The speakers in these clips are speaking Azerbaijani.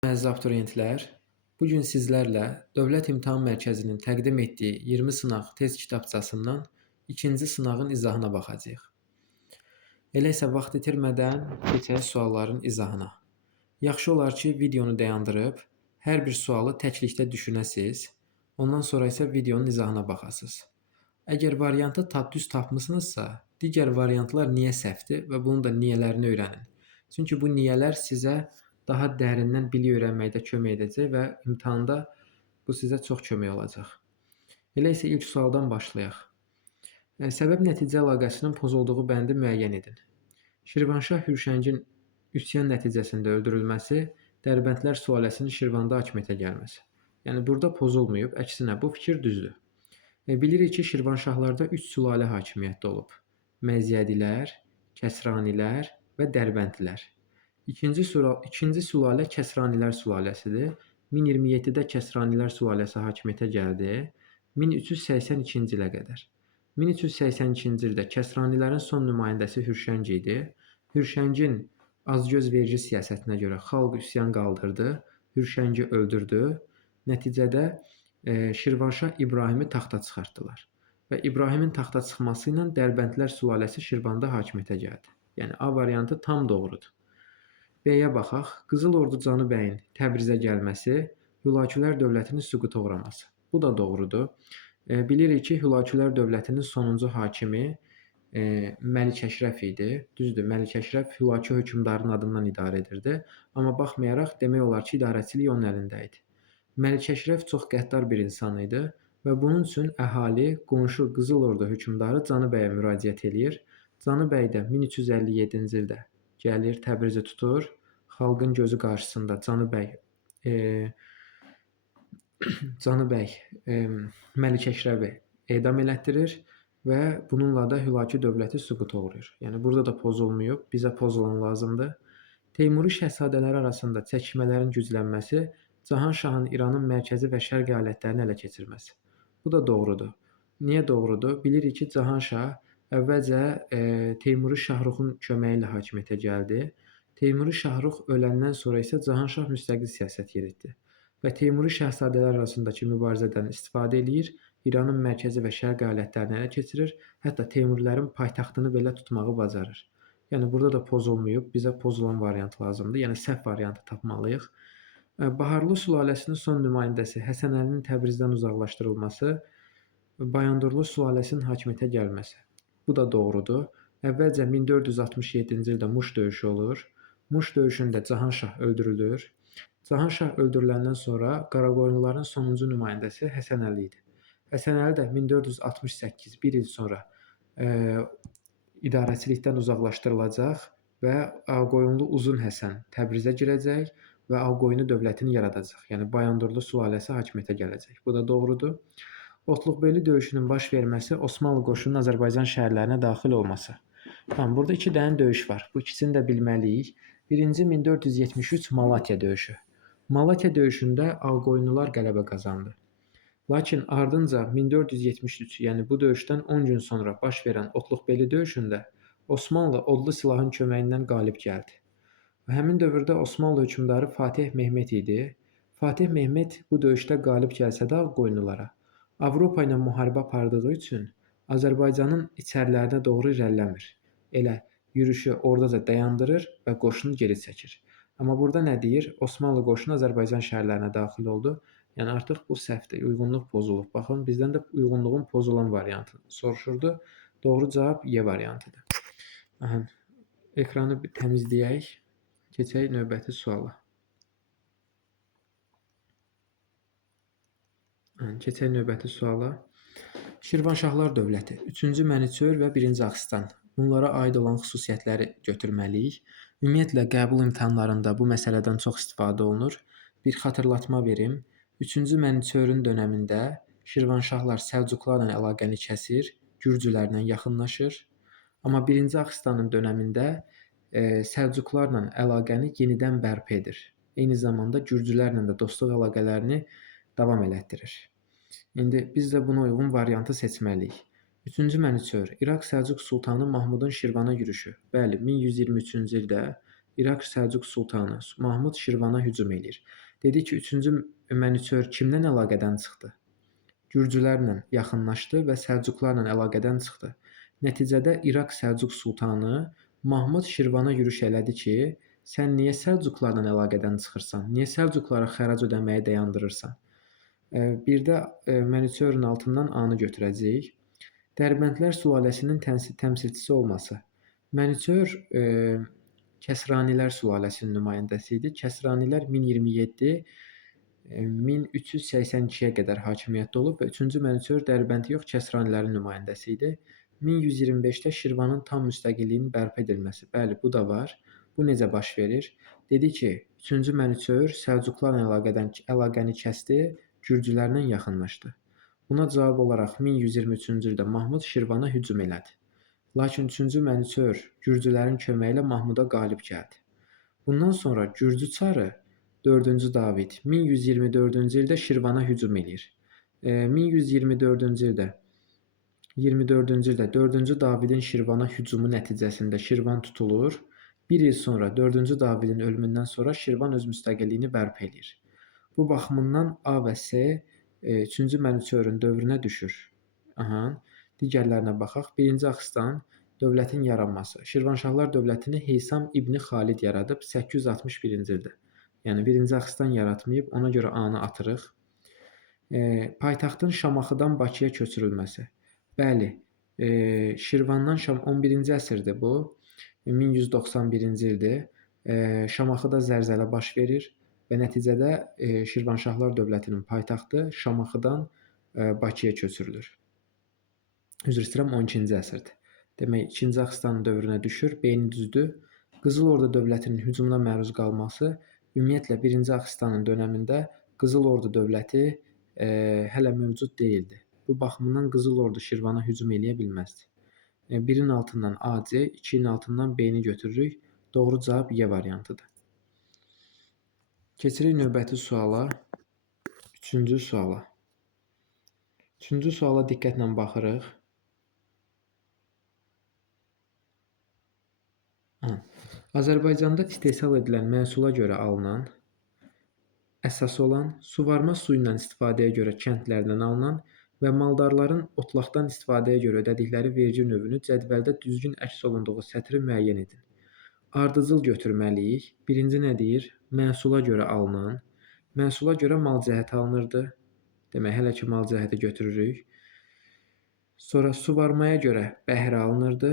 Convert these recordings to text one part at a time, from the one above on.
Əziz abituriyentlər, bu gün sizlərlə Dövlət İmtahan Mərkəzinin təqdim etdiyi 20 sınaq test kitabçasından ikinci sınağın izahına baxacağıq. Elə isə vaxt itirmədən keçək sualların izahına. Yaxşı olar ki, videonu dayandırıb hər bir sualı təklikdə düşünəsiz, ondan sonra isə videonun izahına baxasınız. Əgər variantı düz tapmısınızsa, digər variantlar niyə səhvdir və bunun da niyələrini öyrənin. Çünki bu niyələr sizə daha dərindən bilik öyrənməkdə kömək edəcək və imtahanda bu sizə çox kömək olacaq. Elə isə ilk sualdan başlayaq. Səbəb-nəticə əlaqəsinin pozulduğu bəndi müəyyən edin. Şirvanşah Hürşəngin üsyan nəticəsində öldürülməsi, Dərbəndlər sülaləsinin Şirvanda hakimiyyətə gəlməsi. Yəni burada pozulmayıb, əksinə bu fikir düzdür. Bilirik ki, Şirvanşahlarda 3 sülalə hakimiyyətdə olub. Məzyədilər, Kəsranilər və Dərbəndlilər. İkinci sülalə Kəsranilər sülaləsidir. 1027-də Kəsranilər sülaləsi hakimiyyətə gəldi. 1382-ci ilə qədər. 1382-ci ildə Kəsranilərin son nümayəndəsi Hürşəng idi. Hürşəngin azgöz vergi siyasətinə görə xalq üsyan qaldırdı. Hürşəngi öldürdü. Nəticədə Şirvanşah İbrahimi taxta çıxartdılar. Və İbrahimin taxta çıxması ilə Dərbəndlər sülaləsi Şirvanda hakimiyyətə gəldi. Yəni A variantı tam doğrudur. B-yə baxaq. Qızıl Ordu Canı bəyin Təbrizə gəlməsi, Hülakülər dövlətinin süquta uğraması. Bu da doğrudur. Bilirik ki, Hülakülər dövlətinin sonuncu hakimi Məlik Əşrəf idi. Düzdür, Məlik Əşrəf Hülakü hökmdarının adından idarə edirdi. Amma baxmayaraq demək olar ki, idarəçilik onun əlində idi. Məlik Əşrəf çox qəddar bir insan idi və bunun üçün əhali qonşu Qızıl Ordu hökmdarı Canı bəyə müraciət eləyir. Canı bəy də 1357-ci ildə gəlir, Təbrizi tutur. Xalqın gözü qarşısında Canı bəy Məlik Əşrəfi edam elətdirir və bununla da Hülakü dövləti süquta uğrayır. Yəni burada da pozulmayıb, bizə pozulan lazımdır. Teymuri şəhzadələri arasında çəkişmələrin güclənməsi, Cahanşahın İranın mərkəzi və şərq əyalətlərini ələ keçirməsi. Bu da doğrudur. Niyə doğrudur? Bilirik ki, Cahanşah əvvəlcə Teymuri Şahruxun köməyi ilə hakimiyyətə gəldi. Teymuri Şahrux öləndən sonra isə Cahanşah müstəqil siyasət yeritdi və Teymuri şəhzadələr arasındakı mübarizədən istifadə eləyir, İranın mərkəzi və şərq əyalətlərini ələ keçirir, hətta Teymurilərin paytaxtını belə tutmağı bacarır. Yəni burada da pozulmayıb, bizə pozulan variant lazımdır, yəni səhv variantı tapmalıyıq. Baharlı sülaləsinin son nümayəndəsi Həsən Əlinin Təbrizdən uzaqlaşdırılması, Bayandurlu sülaləsinin hakimiyyətə gəlməsi. Bu da doğrudur. Əvvəlcə 1467-ci ildə Muş döyüşü olur. Muş döyüşündə Cahanşah öldürülür. Cahanşah öldürüləndən sonra Qaraqoyunluların sonuncu nümayəndəsi Həsən Əli idi. Həsən Əli də 1468, bir il sonra idarəçilikdən uzaqlaşdırılacaq və Ağqoyunlu Uzun Həsən Təbrizə girəcək və Ağqoyunlu dövlətini yaradacaq. Yəni Bayandurlu sülaləsi hakimiyyətə gələcək. Bu da doğrudur. Otluqbeyli döyüşünün baş verməsi, Osmanlı qoşununun Azərbaycan şəhərlərinə daxil olması. Tamam, burada iki dənə döyüş var. Bu ikisini də bilməliyik. Birinci 1473 Malatya döyüşü. Malatya döyüşündə Ağqoyunlular qələbə qazandı. Lakin ardınca 1473, yəni bu döyüşdən 10 gün sonra baş verən Otluqbeyli döyüşündə Osmanlı odlu silahın köməyindən qalib gəldi. Və həmin dövrdə Osmanlı hökmdarı Fatih Mehmet idi. Fatih Mehmet bu döyüşdə qalib gəlsə də Ağqoyunlulara Avropa ilə müharibə apardığı üçün Azərbaycanın içərilərinə doğru irəliləmir. Elə yürüşü oradaca dayandırır və qoşunu geri çəkir. Amma burada nə deyir? Osmanlı qoşunu Azərbaycan şəhərlərinə daxil oldu. Yəni artıq bu səhvdir, uyğunluq pozulub. Baxın, bizdən də uyğunluğun pozulan variantını soruşurdu. Doğru cavab Y variantıdır. Ekranı təmizləyək. Keçək növbəti suala. Keçək növbəti suala. Şirvanşahlar dövləti, 3-cü Mənüçöhr və 1-ci Axistan. Bunlara aid olan xüsusiyyətləri götürməliyik. Ümumiyyətlə, qəbul imtahanlarında bu məsələdən çox istifadə olunur. Bir xatırlatma verim. 3-cü Mənüçöhrün dönəmində Şirvanşahlar Səlcuqlarla əlaqəni kəsir, Gürcülərlə yaxınlaşır. Amma 1-ci Axistanın dönəmində Səlcuqlarla əlaqəni yenidən bərpa edir. Eyni zamanda Gürcülərlə də dostluq əlaqələrini davam elətdirir. İndi biz də buna uyğun variantı seçməliyik. 3-cü Mənüçöhr, İraq Səlcuq Sultanı Mahmudun Şirvana yürüşü. Bəli, 1123-cü ildə İraq Səlcuq sultanı Mahmud Şirvana hücum edir. Dedi ki, 3-cü Mənüçöhr kimdən əlaqədən çıxdı? Gürcülərlə yaxınlaşdı və Səlcuqlarla əlaqədən çıxdı. Nəticədə İraq Səlcuq sultanı Mahmud Şirvana yürüş elədi ki, sən niyə Səlcuqlarla əlaqədən çıxırsan? Niyə Səlcuqlara xərac ödəməyi dayandırırsan? Bir də Mənüçöhrün altından A-nı götürəcəyik. Dərbəndlər sülaləsinin təmsilçisi olması. Mənüçöhr Kəsranilər sülaləsinin nümayəndəsi idi. Kəsranilər 1027 1382-yə qədər hakimiyyətdə olub və 3-cü Mənüçöhr Dərbəndi yox, Kəsranilərin nümayəndəsi idi. 1125-də Şirvanın tam müstəqilliyinin bərpa edilməsi. Bəli, bu da var. Bu necə baş verir? Dedi ki, 3-cü Mənüçöhr Səlcuqlarla əlaqəni kəsdi, Gürcülərlə yaxınlaşdı. Buna cavab olaraq 1123-cü ildə Mahmud Şirvana hücum elədi. Lakin 3-cü Mənüçöhr Gürcülərin köməyi ilə Mahmuda qalib gəldi. Bundan sonra Gürcü çarı 4-cü David 1124-cü ildə Şirvana hücum eləyir. 1124-cü ildə 4-cü Davidin Şirvana hücumu nəticəsində Şirvan tutulur. Bir il sonra 4-cü Davidin ölümündən sonra Şirvan öz müstəqilliyini bərpa eləyir. Bu baxımından A və C 3-cü Mənüçöhrün dövrünə düşür. Digərlərinə baxaq. 1-ci Axistan dövlətin yaranması. Şirvanşahlar dövlətini Heysam İbni Xalid yaradıb 861-ci ildə. Yəni 1-ci Axistan yaratmayıb, ona görə A-nı atırıq. Paytaxtın Şamaxıdan Bakıya köçürülməsi. Bəli, Şirvandan 11-ci əsrdir bu. 1191-ci ildir. Şamaxıda zəlzələ baş verir və nəticədə Şirvanşahlar dövlətinin paytaxtı Şamaxıdan Bakıya köçürülür. Üzr istəyirəm, 12-ci əsrdir. Demək, 2-ci Axistan dövrünə düşür, beyni düzdür. Qızıl Ordu dövlətinin hücumuna məruz qalması, ümumiyyətlə 1-ci Axistanın dönəmində Qızıl Ordu dövləti hələ mövcud deyildi. Bu baxımdan Qızıl Ordu Şirvana hücum eləyə bilməzdi. 1-in altından AC, 2-in altından B-ni götürürük. Doğru cavab Y variantıdır. Keçirik növbəti suala. 3-cü suala. 3-cü suala diqqətlə baxırıq. Azərbaycanda istehsal edilən məhsula görə alınan, əsas olan, suvarma su ilə istifadəyə görə kəndlərdən alınan və maldarların otlaqdan istifadəyə görə ödədikləri vergi növünü cədvəldə düzgün əks olunduğu sətri müəyyən edin. Ardıcıl götürməliyik. Birinci nə deyir? Məhsula görə alınan. Məhsula görə mal cəhəti alınırdı. Demək, hələ ki mal cəhəti götürürük. Sonra suvarmaya görə bəhrə alınırdı.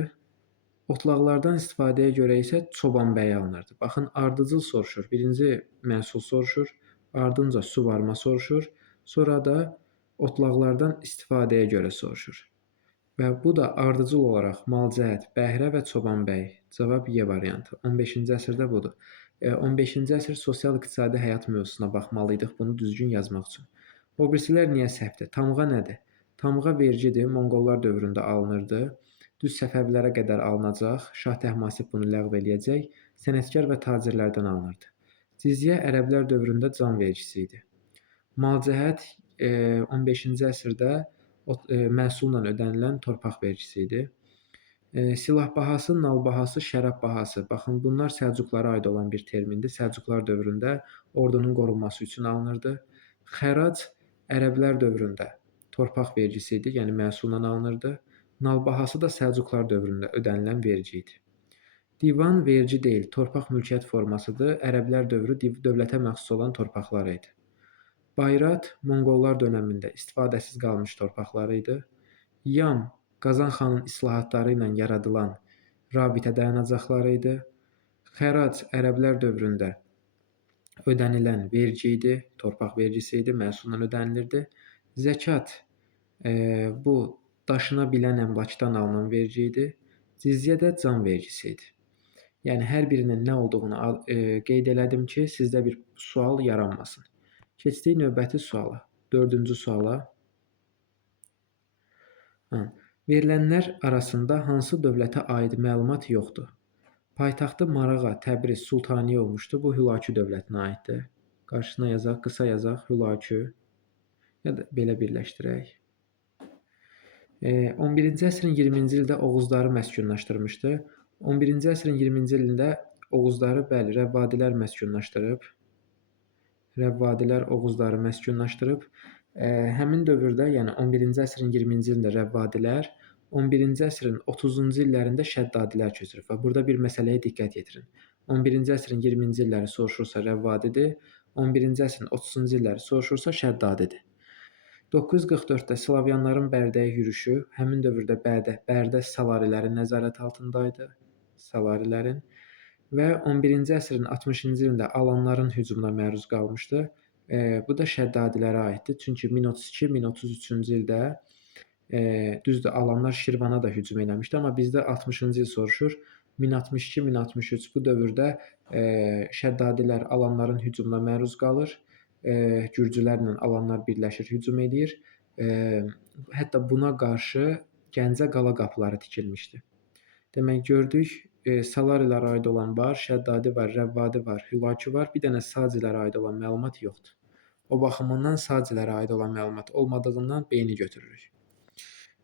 Otlaqlardan istifadəyə görə isə çoban bəyi alınırdı. Baxın, ardıcıl soruşur. Birinci məhsul soruşur, ardınca suvarma soruşur, sonra da otlaqlardan istifadəyə görə soruşur. Və bu da ardıcıl olaraq malcəhət, bəhrə və çoban bəy. Cavab Y variantı. 15-ci əsrdə budur. 15-ci əsr sosial-iqtisadi həyat mövzusuna baxmalıydıq bunu düzgün yazmaq üçün. O birisilər niyə səhvdir? Tamğa nədir? Tamğa vergidir, Monqollar dövründə alınırdı. Düz Səfəvilərə qədər alınacaq. Şah Təhmasib bunu ləğv eləyəcək. Sənətkar və tacirlərdən alınırdı. Cizyə ərəblər dövründə can vergisi idi. Malcəhət 15-ci əsrdə məhsulla ödənilən torpaq vergisi idi. Silah bahası, nal bahası, şərab bahası. Baxın, bunlar Səlcuqlara aid olan bir termindir. Səlcuqlar dövründə ordunun qorunması üçün alınırdı. Xərac ərəblər dövründə torpaq vergisi idi, yəni məhsulla alınırdı. Nal bahası da Səlcuqlar dövründə ödənilən vergi idi. Divan vergi deyil, torpaq mülkiyyət formasıdır. Ərəblər dövrü dövlətə məxsus olan torpaqlar idi. Bayrat Monqollar dönəmində istifadəsiz qalmış torpaqları idi. Yam Qazan xanın islahatları ilə yaradılan rabitə dayanacaqları idi. Xərac ərəblər dövründə ödənilən vergi idi, torpaq vergisi idi, məhsulla ödənilirdi. Zəkat bu daşına bilən əmlakdan alınan vergi idi. Cizyə də can vergisi idi. Yəni hər birinin nə olduğunu qeyd elədim ki, sizdə bir sual yaranmasın. Keçdik növbəti suala, 4-cü suala. Verilənlər arasında hansı dövlətə aid məlumat yoxdur? Paytaxtı Marağa, Təbriz, Sultaniyə olmuşdu. Bu Hülakü dövlətinə aiddir. Qarşısına yazaq, qısa yazaq, Hülakü. Ya da belə birləşdirək. 11-ci əsrin 20-ci ildə Oğuzları məskunlaşdırmışdı. 11-ci əsrin 20-ci ilində Oğuzları, bəli, Rəvvadilər məskunlaşdırıb. Həmin dövrdə, yəni 11-ci əsrin 20-ci ilində Rəvvadilər, 11-ci əsrin 30-cu illərində Şəddadilər köçürüb və burada bir məsələyə diqqət yetirin. 11-ci əsrin 20-ci illəri soruşursa Rəvvadidir, 11-ci əsrin 30-cu illəri soruşursa Şəddadidir. 944-də Slavyanların Bərdəyə yürüşü, həmin dövrdə Bərdə Salarilərin nəzarəti altında idi. Salarilərin və 11-ci əsrin 60-cı ilində Alanların hücumuna məruz qalmışdı. Bu da Şəddadilərə aiddir. Çünki 1032-1033-cü ildə düzdür, Alanlar Şirvana da hücum eləmişdi, amma bizdə 60-cı il soruşur. 1062-1063 bu dövrdə Şəddadilər Alanların hücumuna məruz qalır. Gürcülərlə Alanlar birləşir, hücum edir. Hətta buna qarşı Gəncə qala qapıları tikilmişdi. Demək, gördük, Salarilərə aid olan var, Şəddadi var, Rəvvadi var, Hülaki var, bir dənə Sacilərə aid olan məlumat yoxdur. O baxımından Sacilərə aid olan məlumat olmadığından B-ni götürürük.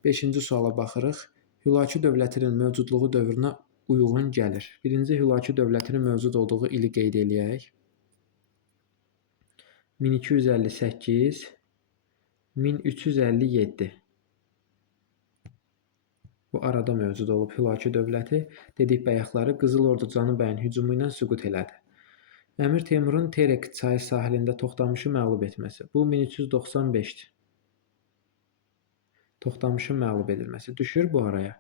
5-ci suala baxırıq. Hülaki dövlətinin mövcudluğu dövrünə uyğun gəlir. Birinci Hülaki dövlətinin mövcud olduğu ili qeyd eləyək. 1258, 1357. Bu arada mövcud olub Hülaki dövləti. Dedik bayaqları Qızıl Ordu Canı bəyin hücumu ilə süqut elədi. Əmir Teymurun Terek çayı sahilində Toxtamışı məğlub etməsi. Bu 1395-dir. Toxtamışın məğlub edilməsi. Düşür bu araya.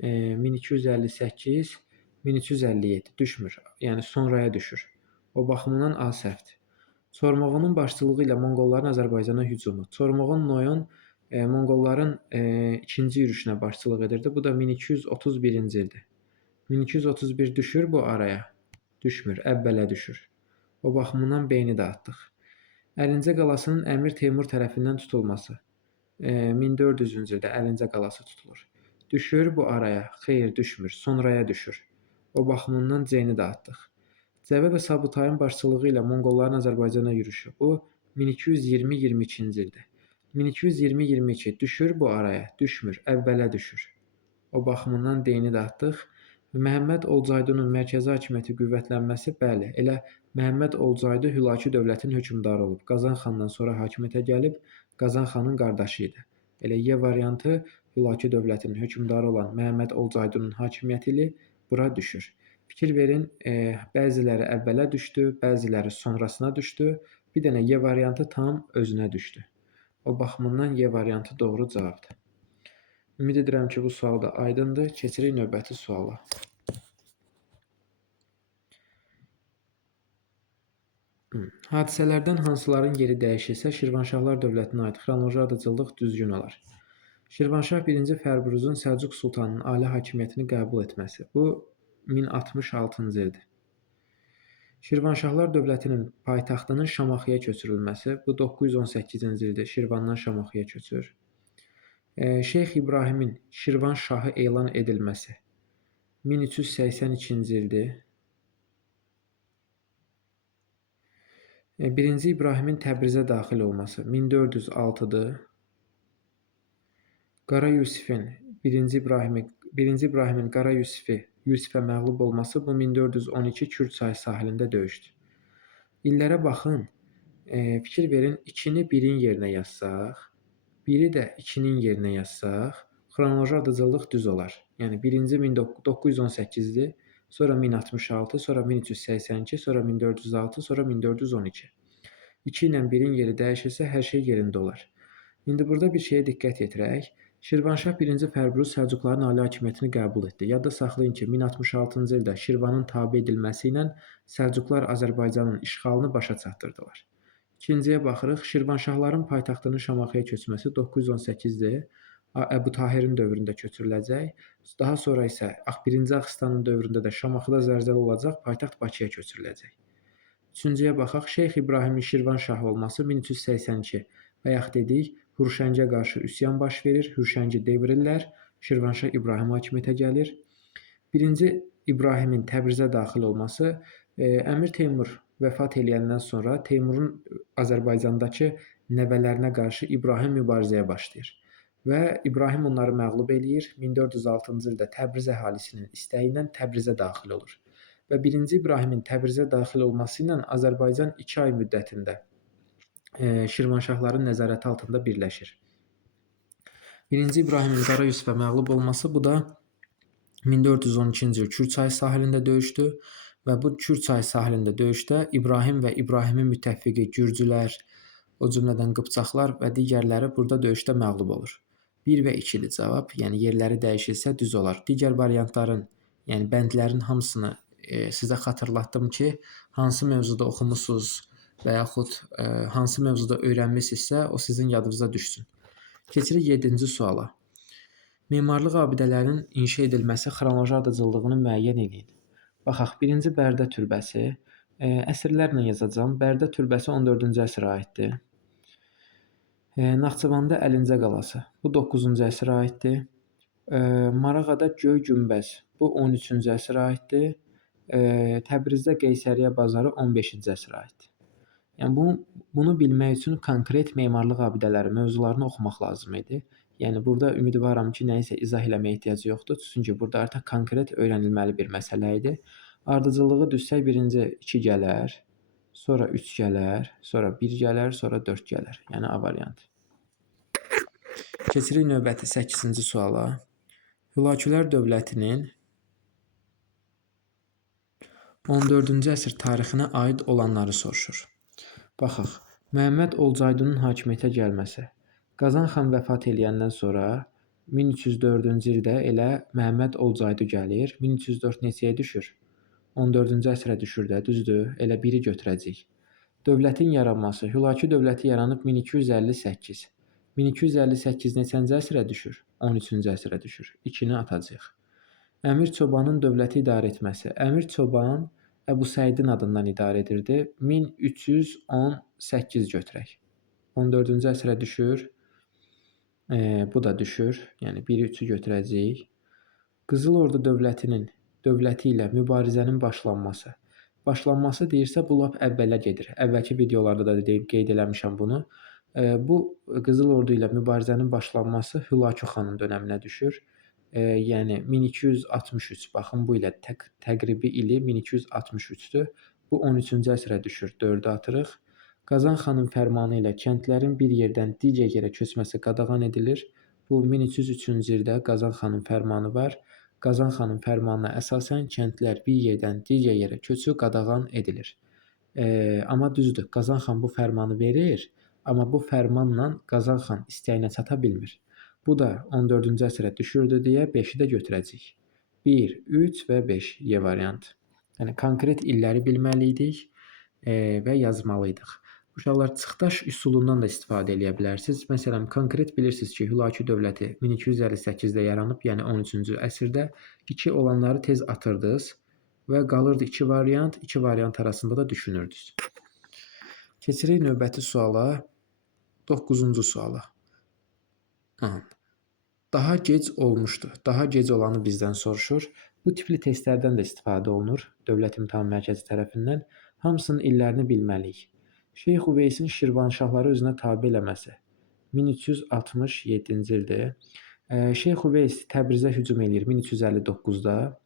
1258, 1357 düşmür. Yəni sonraya düşür. O baxımından A səhvdir. Çormoğunun başçılığı ilə Monqolların Azərbaycana hücumu. Çormoğun Noyon Monqolların ikinci yürüşünə başçılıq edirdi. Bu da 1231-ci ildir. 1231 düşür bu araya. Düşmür, əvvələ düşür. O baxımından B-ni də atdıq. Əlincə qalasının Əmir Teymur tərəfindən tutulması. 1400-cü ildə Əlincə qalası tutulur. Düşür bu araya. Xeyr, düşmür. Sonraya düşür. O baxımından C-ni də atdıq. Cəvə və Sabutayın başçılığı ilə Monqolların Azərbaycana yürüşü. Bu 1220-22-ci ildir. 1220-22 düşür bu araya. Düşmür. Əvvələ düşür. O baxımından D-ni də atdıq. Məhəmməd Olcaydunun mərkəzi hakimiyyəti qüvvətlənməsi, bəli, elə Məhəmməd Olcaydu Hülaki dövlətin hökmdarı olub. Qazan xandan sonra hakimiyyətə gəlib, Qazan xanın qardaşı idi. Elə Y variantı Hülaki dövlətinin hökmdarı olan Məhəmməd Olcaydunun hakimiyyəti ilə bura düşür. Fikir verin, bəziləri əvvələ düşdü, bəziləri sonrasına düşdü. Bir dənə Y variantı tam özünə düşdü. O baxımından Y variantı doğru cavabdır. Ümid edirəm ki, bu sual da aydındır. Keçirik növbəti suala. Hadisələrdən hansıların yeri dəyişirsə, Şirvanşahlar dövlətinə aid xronoloji ardıcıllıq düzgün olar. Şirvanşah 1-ci Fərburuzun Səlcuq sultanının ali hakimiyyətini qəbul etməsi. Bu 1066-cı ildir. Şirvanşahlar dövlətinin paytaxtının Şamaxıya köçürülməsi. Bu 918-ci ildir. Şirvandan Şamaxıya köçür. Şeyx İbrahimin Şirvan şahı elan edilməsi 1382-ci ildir. 1-ci İbrahimin Təbrizə daxil olması 1406-dır. Qara Yusifin 1-ci İbrahimin Qara Yusifə məğlub olması bu 1412 Kürd çayı sahilində döyüşdür. İllərə baxın. Fikir verin, 2-ni 1-in yerinə yazsaq, 1-i də 2-nin yerinə yazsaq, xronoloji ardıcıllıq düz olar. Yəni 1-ci 1918-dir, sonra 1066, sonra 1382, sonra 1406, sonra 1412. 2 ilə 1-in yeri dəyişirsə, hər şey yerində olar. İndi burada bir şeyə diqqət yetirək. Şirvanşah 1-ci Fərburuz Səlcuqların ali hakimiyyətini qəbul etdi. Yadda saxlayın ki, 1066-cı ildə Şirvanın tabe edilməsi ilə Səlcuqlar Azərbaycanın işğalını başa çatdırdılar. İkinciyə baxırıq. Şirvanşahların paytaxtının Şamaxıya köçməsi 918-dir. Əbu Tahirin dövründə köçürüləcək. Daha sonra isə 1-ci Axıstanın dövründə də Şamaxıda zəlzələ olacaq, paytaxt Bakıya köçürüləcək. Üçüncüyə baxaq. Şeyx İbrahimin Şirvan şahı olması 1382. Bayaq dedik, Hürşəngə qarşı üsyan baş verir, Hürşəngi devirirlər, Şirvanşah İbrahim hakimiyyətə gəlir. 1-ci İbrahimin Təbrizə daxil olması, Əmir Teymur vəfat eləyəndən sonra Teymurun Azərbaycandakı nəvələrinə qarşı İbrahim mübarizəyə başlayır və İbrahim onları məğlub eləyir. 1406-cı ildə Təbriz əhalisinin istəyi ilə Təbrizə daxil olur. və 1-ci İbrahimin Təbrizə daxil olması ilə Azərbaycan 2 ay müddətində Şirvanşahların nəzarəti altında birləşir. 1-ci İbrahimin Qara Yusifə məğlub olması bu da 1412-ci il Kür çayı sahilində döyüşdür və bu Kür çayı sahilində döyüşdə İbrahim və İbrahimin müttəfiqi Gürcülər, o cümlədən Qıpçaqlar və digərləri burada döyüşdə məğlub olur. 1 və 2-dir cavab, yəni yerləri dəyişilsə düz olar. Digər variantların, yəni bəndlərin hamısını sizə xatırlatdım ki, hansı mövzuda oxumusunuz və yaxud hansı mövzuda öyrənmisinizsə, o sizin yadınıza düşsün. Keçirik 7-ci suala. Memarlıq abidələrinin inşa edilməsi xronoloji ardıcıllığını müəyyən edin. Baxaq, 1-ci Bərdə türbəsi. Əsrlərlə yazacağam. Bərdə türbəsi 14-cü əsrə aiddir. Naxçıvanda Əlincə qalası. Bu 9-cu əsrə aiddir. Marağada Göy günbəz. Bu 13-cü əsrə aiddir. Təbrizdə Qeysəriyyə bazarı 15-ci əsrə aiddir. Yəni bunu bilmək üçün konkret memarlıq abidələri mövzularını oxumaq lazım idi. Yəni burada ümidvaram ki, nəyisə izah eləməyə ehtiyac yoxdur. Çünki burada artıq konkret öyrənilməli bir məsələ idi. Ardıcıllığı düşsək, birinci 2 gələr, sonra 3 gələr, sonra 1 gələr, sonra 4 gələr. Yəni A variantı. Keçirik növbəti 8-ci suala. Hülakülər dövlətinin 14-cü əsr tarixinə aid olanları soruşur. Baxaq, Məhəmməd Olcaydunun hakimiyyətə gəlməsi. Qazan xan vəfat eləyəndən sonra 1304-cü ildə elə Məhəmməd Olcaydu gəlir. 1304 neçəyə düşür? 14-cü əsrə düşür də, düzdür? Elə biri götürəcəyik. Dövlətin yaranması. Hülaki dövləti yaranıb 1258. 1258 neçənci əsrə düşür? 13-cü əsrə düşür. 2-ni atacağıq. Əmir Çobanın dövləti idarə etməsi. Əmir Çoban Əbu Səidin adından idarə edirdi. 1318 götürək. 14-cü əsrə düşür. Bu da düşür. Yəni 1-i 3-ü götürəcəyik. Qızıl Ordu dövləti ilə mübarizənin başlanması. Başlanması deyirsə, bu lap əvvələ gedir. Əvvəlki videolarda da qeyd eləmişəm bunu. Bu Qızıl Ordu ilə mübarizənin başlanması Hülakü xanın dönəminə düşür. Yəni 1263, baxın bu ilə təqribi ili 1263-dür. Bu 13-cü əsrə düşür, 4-ü atırıq. Qazan xanın fərmanı ilə kəndlərin bir yerdən digər yerə köçməsi qadağan edilir. Bu 1303-cü ildə Qazan xanın fərmanı var. Qazan xanın fərmanına əsasən kəndlər bir yerdən digər yerə köçü qadağan edilir. Amma düzdür, Qazan xan bu fərmanı verir, amma bu fərmanla Qazan xan istəyinə çata bilmir. Bu da 14-cü əsrə düşürdü deyə 5-i də götürəcəyik. 1, 3 və 5 Y variantı. Yəni konkret illəri bilməliydik və yazmalıydıq. Uşaqlar çıxdaş üsulundan da istifadə edə bilərsiniz. Məsələn, konkret bilirsiniz ki, Hülaki dövləti 1258-də yaranıb, yəni 13-cü əsrdə 2 olanları tez atırdınız və qalırdı 2 variant, 2 variant arasında da düşünürdünüz. Keçirik növbəti suala, 9-cu suala. Daha gec olmuşdu. Daha gec olanı bizdən soruşur. Bu tipli testlərdən də istifadə olunur Dövlət İmtahan Mərkəzi tərəfindən. Hamısının illərini bilməliyik. Şeyx Uveysin Şirvanşahları özünə tabe eləməsi 1367-ci ildir. Şeyx Uveys Təbrizə hücum eləyir 1359-da.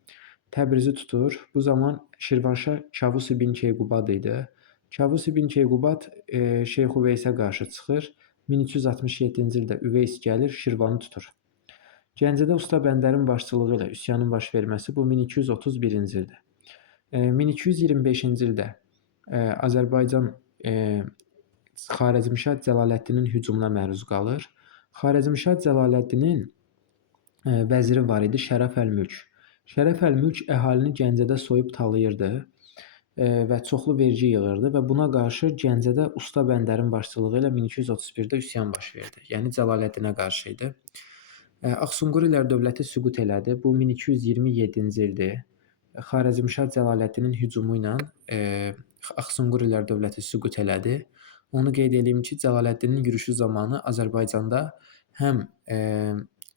Təbrizi tutur. Bu zaman Şirvanşah Kavus ibn Keyqubad idi. Kavus ibn Keyqubad Şeyx Uveysə qarşı çıxır. 1367-ci ildə Üveys gəlir, Şirvanı tutur. Gəncədə Usta Bəndərin başçılığı ilə üsyanın baş verməsi bu 1231-ci ildə. 1225-ci ildə Azərbaycan Xarəzmşah Cəlaləddinin hücumuna məruz qalır. Xarəzmşah Cəlaləddinin vəziri var idi, Şərəf Əl-Mülk. Şərəf Əl-Mülk əhalini Gəncədə soyub talayırdı və çoxlu vergi yığırdı və buna qarşı Gəncədə Usta Bəndərin başçılığı ilə 1231-də üsyan baş verdi. Yəni Cəlaləddinə qarşı idi. Ağsunqurilər dövləti süqut elədi. Bu 1227-ci ildir. Xarəzmşah Cəlaləddinin hücumu ilə Ağsunqurilər dövləti süqut elədi. Onu qeyd edeyim ki, Cəlaləddinin yürüşü zamanı Azərbaycanda həm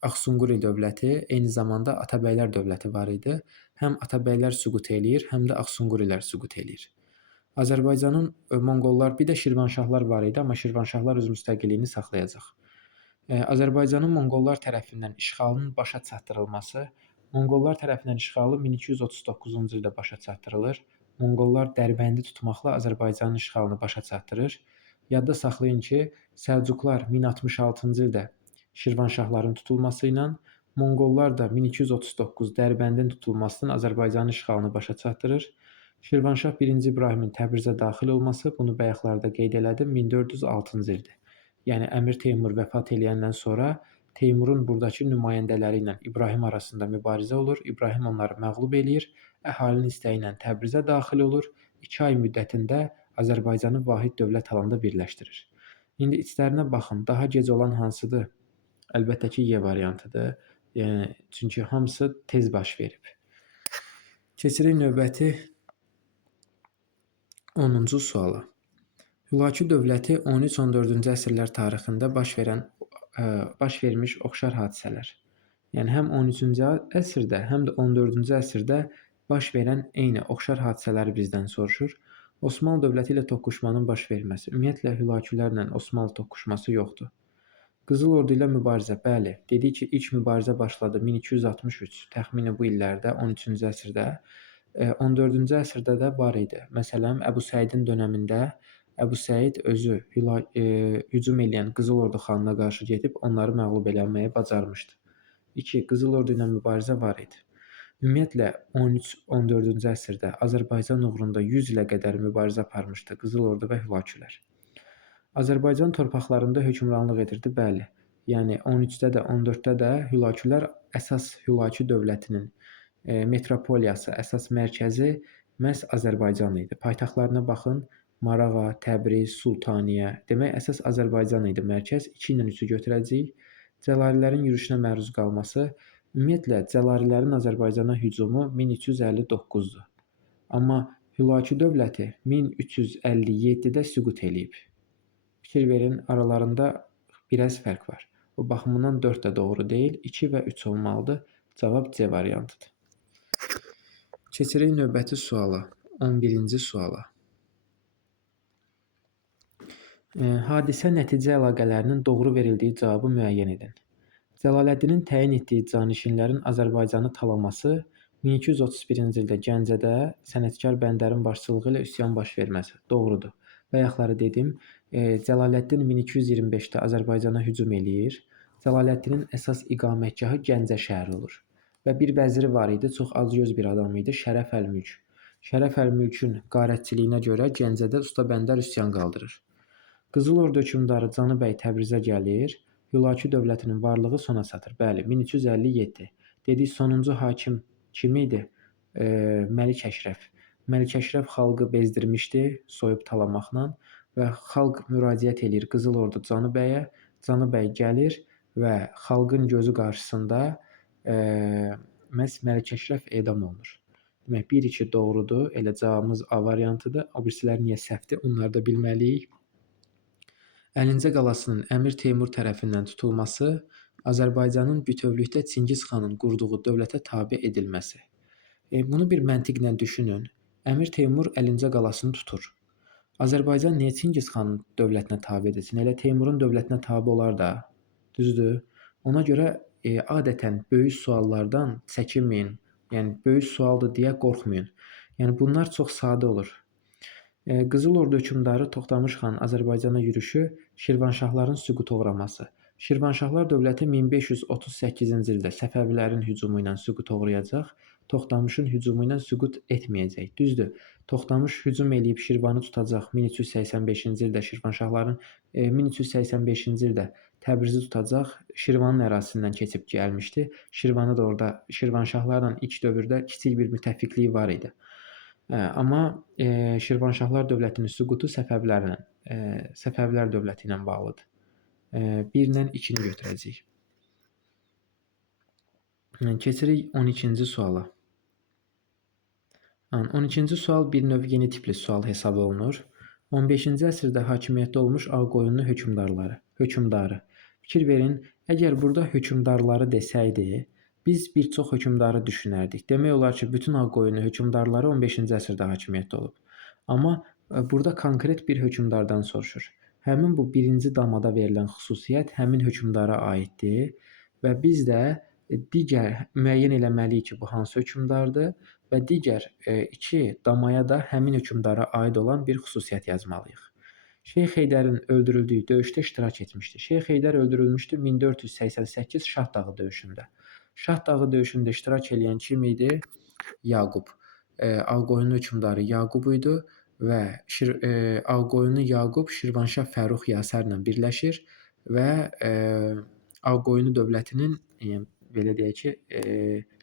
Ağsunquri dövləti, eyni zamanda Atabəylər dövləti var idi. Həm Atabəylər süqut eləyir, həm də Ağsunqurilər süqut eləyir. Azərbaycanın Monqollar, bir də Şirvanşahlar var idi, amma Şirvanşahlar öz müstəqilliyini saxlayacaq. Azərbaycanın Monqollar tərəfindən işğalının başa çatdırılması Monqollar tərəfindən işğalı 1239-cu ildə başa çatdırılır. Monqollar Dərbəndi tutmaqla Azərbaycanın işğalını başa çatdırır. Yadda saxlayın ki, Səlcuqlar 1066-cı ildə Şirvanşahların tutulması ilə, Monqollar da 1239 Dərbəndin tutulmasından Azərbaycanın işğalını başa çatdırır. Şirvanşah 1-ci İbrahimin Təbrizə daxil olması, bunu bayaqlarda qeyd elədim, 1406-cı ildir. Yəni Əmir Teymur vəfat eləyəndən sonra Teymurun buradakı nümayəndələri ilə İbrahim arasında mübarizə olur. İbrahim onları məğlub eləyir. Əhalinin istəyi ilə Təbrizə daxil olur. 2 ay müddətində Azərbaycanı vahid dövlət halında birləşdirir. İndi içlərinə baxın. Daha gec olan hansıdır? Əlbəttə ki, Y variantıdır. Yəni çünki hamısı tez baş verib. Keçirik növbəti 10-cu suala. Hülaki dövləti 13-14-cü əsrlər tarixində baş vermiş oxşar hadisələr. Yəni həm 13-cü əsrdə, həm də 14-cü əsrdə baş verən eyni oxşar hadisələri bizdən soruşur. Osmanlı dövləti ilə toqquşmanın baş verməsi. Ümumiyyətlə Hülakilərlə Osmanlı toqquşması yoxdur. Qızıl Ordu ilə mübarizə, bəli. Dedik ki, ilk mübarizə başladı 1263, təxminən bu illərdə, 13-cü əsrdə. 14-cü əsrdə də var idi. Məsələn, Əbu Səidin dönəmində Əbu Səid özü hücum eləyən Qızıl Ordu xanına qarşı gedib onları məğlub eləməyi bacarmışdı. 2. Qızıl Ordu ilə mübarizə var idi. Ümumiyyətlə 13-14-cü əsrdə Azərbaycan uğrunda 100 ilə qədər mübarizə aparmışdı Qızıl Ordu və Hülakülər. Azərbaycan torpaqlarında hökmranlıq edirdi, bəli. Yəni 13-də də, 14-də də Hülakülər əsas Hülaki dövlətinin metropoliyası, əsas mərkəzi məhz Azərbaycan idi. Paytaxtlarına baxın, Marağa, Təbriz, Sultaniyə. Demək, əsas Azərbaycan idi mərkəz. 2 ilə 3-ü götürəcəyik. Cəlalilərin yürüşünə məruz qalması. Ümumiyyətlə, Cəlalilərin Azərbaycana hücumu 1359-dur. Amma Hülaki dövləti 1357-də süqut eləyib. Fikir verin, aralarında biraz fərq var. O baxımından 4 də doğru deyil, 2 və 3 olmalıdır. Cavab C variantıdır. Keçirik növbəti suala, 11-ci suala. Hadisə nəticə əlaqələrinin doğru verildiyi cavabı müəyyən edin. Cəlaləddinin təyin etdiyi canişinlərin Azərbaycanı talaması 1231-ci ildə Gəncədə sənətkar Bəndərin başçılığı ilə üsyan baş verməsi. Doğrudur. Bayaqları dedim, Cəlaləddin 1225-də Azərbaycana hücum eləyir. Cəlaləddinin əsas iqamətgahı Gəncə şəhəri olur. Və bir vəziri var idi, çox acgöz bir adam idi, Şərəf Əl-Mülk. Şərəf Əl-Mülkün qarətçiliyinə görə Gəncədə Usta Bəndər üsyan qaldırır. Qızıl Ordu hökmdarı Canı bəy Təbrizə gəlir, Hülaki dövlətinin varlığı sona çatır. Bəli, 1357. Dedik, sonuncu hakim kim idi? Məlik Əşrəf. Məlik Əşrəf xalqı bezdirmişdi soyub talamaqla və xalq müraciət edir Qızıl Ordu Canı bəyə. Canı bəy gəlir və xalqın gözü qarşısında məhz Məlik Əşrəf edam olunur. Demək, 1-2 doğrudur. Elə cavabımız A variantıdır. O birisilər niyə səhvdir? Onları da bilməliyik. Əlincə qalasının Əmir Teymur tərəfindən tutulması, Azərbaycanın bütövlükdə Çingiz xanın qurduğu dövlətə tabe edilməsi. Bunu bir məntiqlə düşünün. Əmir Teymur Əlincə qalasını tutur. Azərbaycan niyə Çingiz xanın dövlətinə tabe edilsin? Elə Teymurun dövlətinə tabe olar da. Düzdür? Ona görə adətən böyük suallardan çəkinməyin. Yəni böyük sualdır deyə qorxmayın. Yəni bunlar çox sadə olur. Qızıl Ordu hökmdarı Toxtamış xan Azərbaycana yürüşü Şirvanşahların süquta uğraması. Şirvanşahlar dövləti 1538-ci ildə Səfəvilərin hücumu ilə süquta uğrayacaq, Toxtamışın hücumu ilə süqut etməyəcək. Düzdür, Toxtamış hücum eləyib Şirvanı tutacaq 1385-ci ildə Şirvanşahların 1385-ci ildə Təbrizi tutacaq, Şirvanın ərazisindən keçib gəlmişdi. Şirvanı da orada Şirvanşahlarla ilk dövrdə kiçik bir müttəfiqliyi var idi. Amma Şirvanşahlar dövlətinin süqutu Səfəvilər dövləti ilə bağlıdır. 1-lə 2-ni götürəcəyik. Keçirik 12-ci suala. 12-ci sual bir növ yeni tipli sual hesab olunur. 15-ci əsrdə hakimiyyətdə olmuş Ağqoyunlu hökmdarı. Fikir verin, əgər burada hökmdarları desəydi, biz bir çox hökmdarı düşünərdik. Demək olar ki, bütün Ağqoyunlu hökmdarları 15-ci əsrdə hakimiyyətdə olub. Amma burada konkret bir hökmdardan soruşur. Həmin bu birinci damada verilən xüsusiyyət həmin hökmdara aiddir və biz də digər müəyyən eləməliyik ki, bu hansı hökmdardır və digər 2 damaya da həmin hökmdara aid olan bir xüsusiyyət yazmalıyıq. Şeyx Heydərin öldürüldüyü döyüşdə iştirak etmişdi. Şeyx Heydər öldürülmüşdü 1488 Şahdağı döyüşündə. Şahdağı döyüşündə iştirak edən kim idi? Yaqub. Ağqoyunlu hökmdarı Yaqub idi və Ağqoyunlu Yaqub Şirvanşah Fərrux Yasərlə birləşir və Ağqoyunlu dövlətinin, belə deyək ki,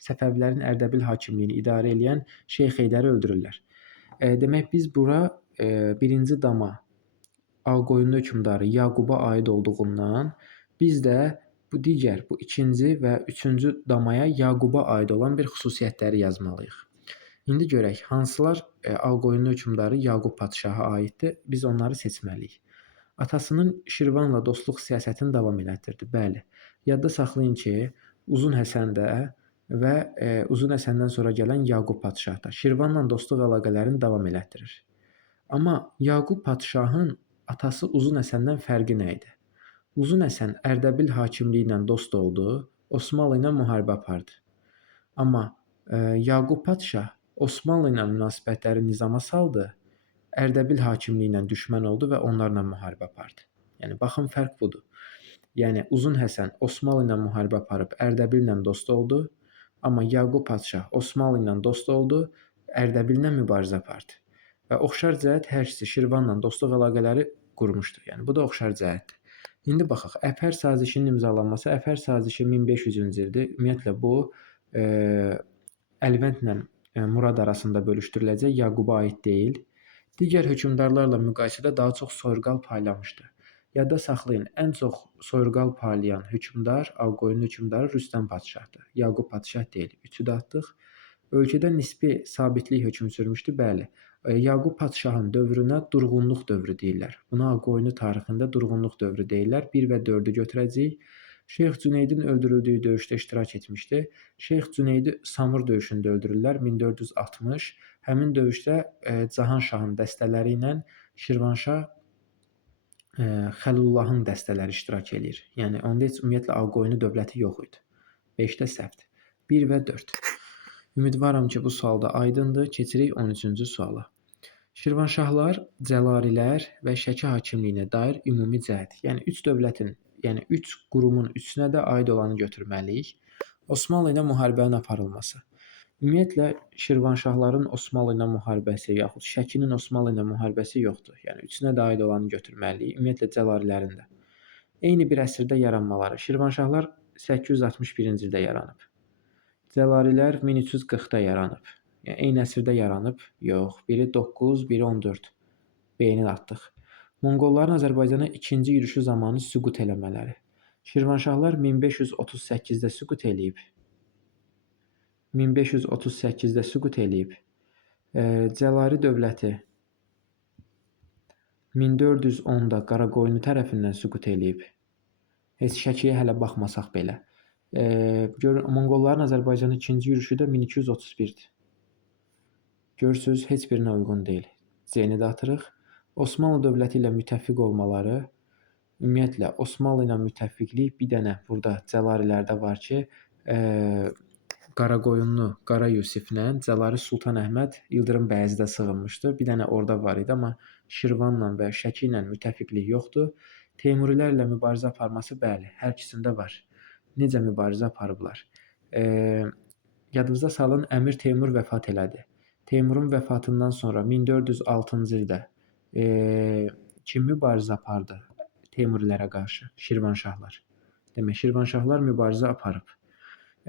Səfəvilərin Ərdəbil hakimliyini idarə edən Şeyx Heydəri öldürürlər. Demək biz bura 1-ci dama Ağqoyunlu hökmdarı Yaquba aid olduğundan biz də bu 2-ci və 3-cü damaya Yaquba aid olan bir xüsusiyyətləri yazmalıyıq. İndi görək, hansılar Ağqoyunlu hökmdarı Yaqub padşaha aiddir? Biz onları seçməliyik. Atasının Şirvanla dostluq siyasətini davam elətdirdi. Bəli. Yadda saxlayın ki, Uzun Həsəndə və Uzun Həsəndən sonra gələn Yaqub padşah da Şirvanla dostluq əlaqələrini davam elətdirir. Amma Yaqub padşahın atası Uzun Həsəndən fərqi nə idi? Uzun Həsən Ərdəbil hakimliyi ilə dost oldu, Osmanlı ilə müharibə apardı. Amma Yaqub padşah Osmanlı ilə münasibətləri nizama saldı, Ərdəbil hakimliyi ilə düşmən oldu və onlarla müharibə apardı. Yəni baxın fərq budur. Yəni Uzun Həsən Osmanlı ilə müharibə aparıb Ərdəbil ilə dost oldu, amma Yaqub padşah Osmanlı ilə dost oldu, Ərdəbil ilə mübarizə apardı. Və oxşar cəhət hər ikisi Şirvanla dostluq əlaqələri qurmuşdu. Yəni bu da oxşar cəhətdir. İndi baxaq, Əfər sazişinin imzalanması, Əfər sazişi 1500-cü ildir. Ümumiyyətlə bu Əlvəndlə Murad arasında bölüşdürüləcək, Yaquba aid deyil. Digər hökmdarlarla müqayisədə daha çox soyurqal paylamışdı. Yadda saxlayın, ən çox soyurqal paylayan hökmdar, Ağqoyunlu hökmdarı Rüstəm padşahdır. Yaqub padşah deyil. 3-ü də atdıq. Ölkədə nisbi sabitlik hökm sürmüşdü, bəli. Yaqub padşahın dövrünə durğunluq dövrü deyirlər. Buna Ağqoyunlu tarixində durğunluq dövrü deyirlər. 1 və 4-ü götürəcəyik. Şeyx Cüneydin öldürüldüyü döyüşdə iştirak etmişdi. Şeyx Cüneydi Samur döyüşündə öldürürlər 1460. Həmin döyüşdə Cahanşahın dəstələri ilə Şirvanşah Xəlilullahın dəstələri iştirak eləyir. Yəni onda heç ümumiyyətlə Ağqoyunlu dövləti yox idi. 5-də səhvdir. 1 və 4. Ümidvaram ki, bu sual da aydındır. Keçirik 13-cü suala. Şirvanşahlar, Cəlalilər və Şəki hakimliyinə dair ümumi cəhət. Yəni 3 qurumun üçünə də aid olanı götürməliyik. Osmanlı ilə müharibənin aparılması. Ümumiyyətlə Şirvanşahların Osmanlı ilə müharibəsi yaxud Şəkinin Osmanlı ilə müharibəsi yoxdur. Yəni üçünə də aid olanı götürməliyik. Ümumiyyətlə Cəlalilərin də. Eyni bir əsrdə yaranmaları. Şirvanşahlar 861-ci ildə yaranıb. Cəlalilər 1340-da yaranıb. Yəni eyni əsrdə yaranıb? Yox. Biri 9, biri 14. B-ni atdıq. Monqolların Azərbaycana ikinci yürüşü zamanı süqut eləmələri. Şirvanşahlar 1538-də süqut eləyib. 1538-də süqut eləyib. Cəlali dövləti 1410-da Qaraqoyunlu tərəfindən süqut eləyib. Heç Şəkiyə hələ baxmasaq belə. Monqolların Azərbaycana ikinci yürüşü də 1231-dir. Görürsüz, heç birinə uyğun deyil. C-ni də atırıq. Osmanlı dövləti ilə müttəfiq olmaları. Ümumiyyətlə, Osmanlı ilə müttəfiqlik bir dənə burada Cəlalilərdə var ki, Qaraqoyunlu Qara Yusiflə Cəlali Sultan Əhməd İldırım Bəyəzidə sığınmışdı. Bir dənə orada var idi, amma Şirvanla və Şəki ilə müttəfiqlik yoxdur. Teymurilərlə mübarizə aparması, bəli, hər ikisində var. Necə mübarizə aparıblar? Yadınıza salın, Əmir Teymur vəfat elədi. Teymurun vəfatından sonra 1406-cı ildə kim mübarizə apardı Teymurilərə qarşı? Şirvanşahlar. Demək, Şirvanşahlar mübarizə aparıb.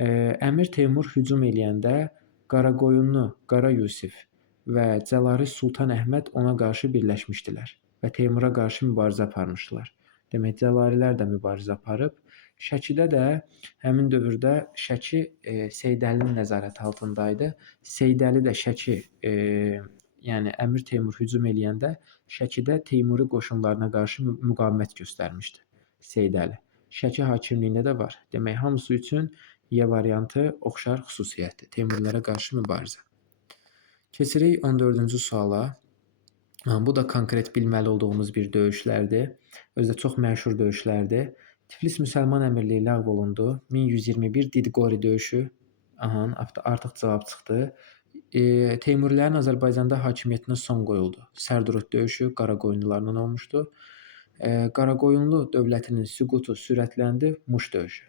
Əmir Teymur hücum eləyəndə Qaraqoyunlu Qara Yusif və Cəlali Sultan Əhməd ona qarşı birləşmişdilər və Teymura qarşı mübarizə aparmışdılar. Demək, Cəlalilər də mübarizə aparıb. Şəkidə də həmin dövrdə Şəki Seydəlinin nəzarəti altında idi. Seydəli də Şəki, yəni Əmir Teymur hücum eləyəndə Şəkidə Teymuri qoşunlarına qarşı müqavimət göstərmişdi Seydəli. Şəki hakimliyində də var. Demək, hamısı üçün Y variantı oxşar xüsusiyyətdir. Teymurilərə qarşı mübarizə. Keçirik 14-cü suala. Bu da konkret bilməli olduğumuz bir döyüşlərdir. Özü də çox məşhur döyüşlərdir. Tiflis müsəlman əmirliyi ləğv olundu. 1121 Didqori döyüşü. Artıq cavab çıxdı. Teymurilərin Azərbaycanda hakimiyyətinə son qoyuldu. Sərdurud döyüşü Qaraqoyunlularla olmuşdu. Qaraqoyunlu dövlətinin süqutu sürətləndi. Muş döyüşü.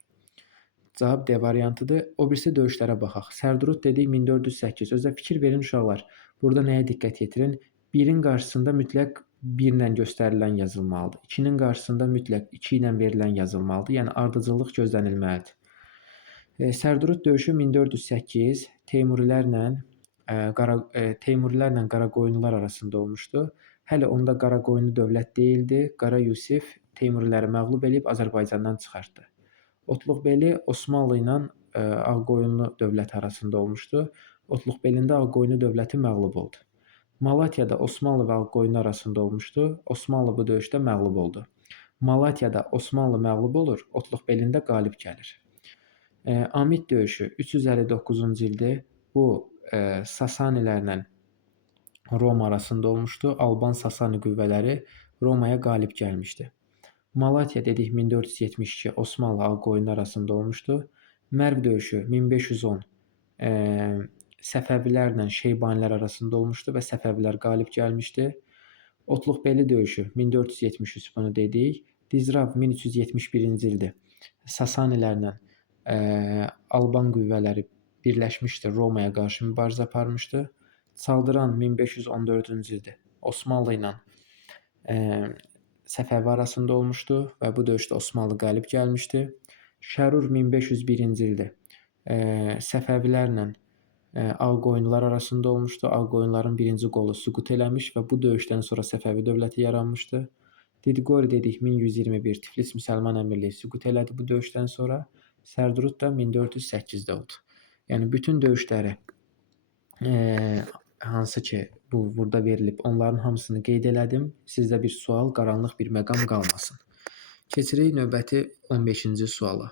Cavab D variantıdır. O birisi döyüşlərə baxaq. Sərdurud dedik 1408. Özə fikir verin uşaqlar. Burada nəyə diqqət yetirin? 1-in qarşısında mütləq 1 ilə göstərilən yazılmalıdır. 2-nin qarşısında mütləq 2 ilə verilən yazılmalıdır. Yəni ardıcıllıq gözlənilməlidir. Sərdurud döyüşü 1408 Teymurilərlə Qaraqoyunlular arasında olmuşdu. Hələ onda Qaraqoyunlu dövlət deyildi. Qara Yusif Teymuriləri məğlub edib Azərbaycandan çıxartdı. Otluqbeli Osmanlı ilə Ağqoyunlu dövlət arasında olmuşdu. Otluqbelində Ağqoyunlu dövləti məğlub oldu. Malatiyada Osmanlı və Ağqoyunlu arasında olmuşdu. Osmanlı bu döyüşdə məğlub oldu. Malatiyada Osmanlı məğlub olur, Otluqbelində qalib gəlir. Amid döyüşü 359-cu ildir. Bu Sasanilərlə Roma arasında olmuşdu. Alban Sasani qüvvələri Romaya qalib gəlmişdi. Malatiya dedik 1472 Osmanlı Ağqoyunlu arasında olmuşdu. Mərv döyüşü 1510 Səfəvilərlə Şeybanilər arasında olmuşdu və Səfəvilər qalib gəlmişdi. Otluqbeli döyüşü 1473 bunu dedik. Dizrav 1371-ci ildir. Sasanilərlə Alban qüvvələri birləşmişdi, Romaya qarşı mübarizə aparmışdı. Çaldıran 1514-cü ildir. Osmanlı ilə Səfəvi arasında olmuşdu və bu döyüşdə Osmanlı qalib gəlmişdi. Şərur 1501-ci ildir. Səfəvilərlə Ağqoyunlular arasında olmuşdu. Ağqoyunluların birinci qolu süqut eləmiş və bu döyüşdən sonra Səfəvi dövləti yaranmışdı. Didqori dedik 1121 Tiflis müsəlman əmirliyi süqut elədi bu döyüşdən sonra. Sərdurud da 1408-də oldu. Yəni bütün döyüşləri hansı ki burada verilib, onların hamısını qeyd elədim. Sizdə bir sual, qaranlıq bir məqam qalmasın. Keçirik növbəti 15-ci suala.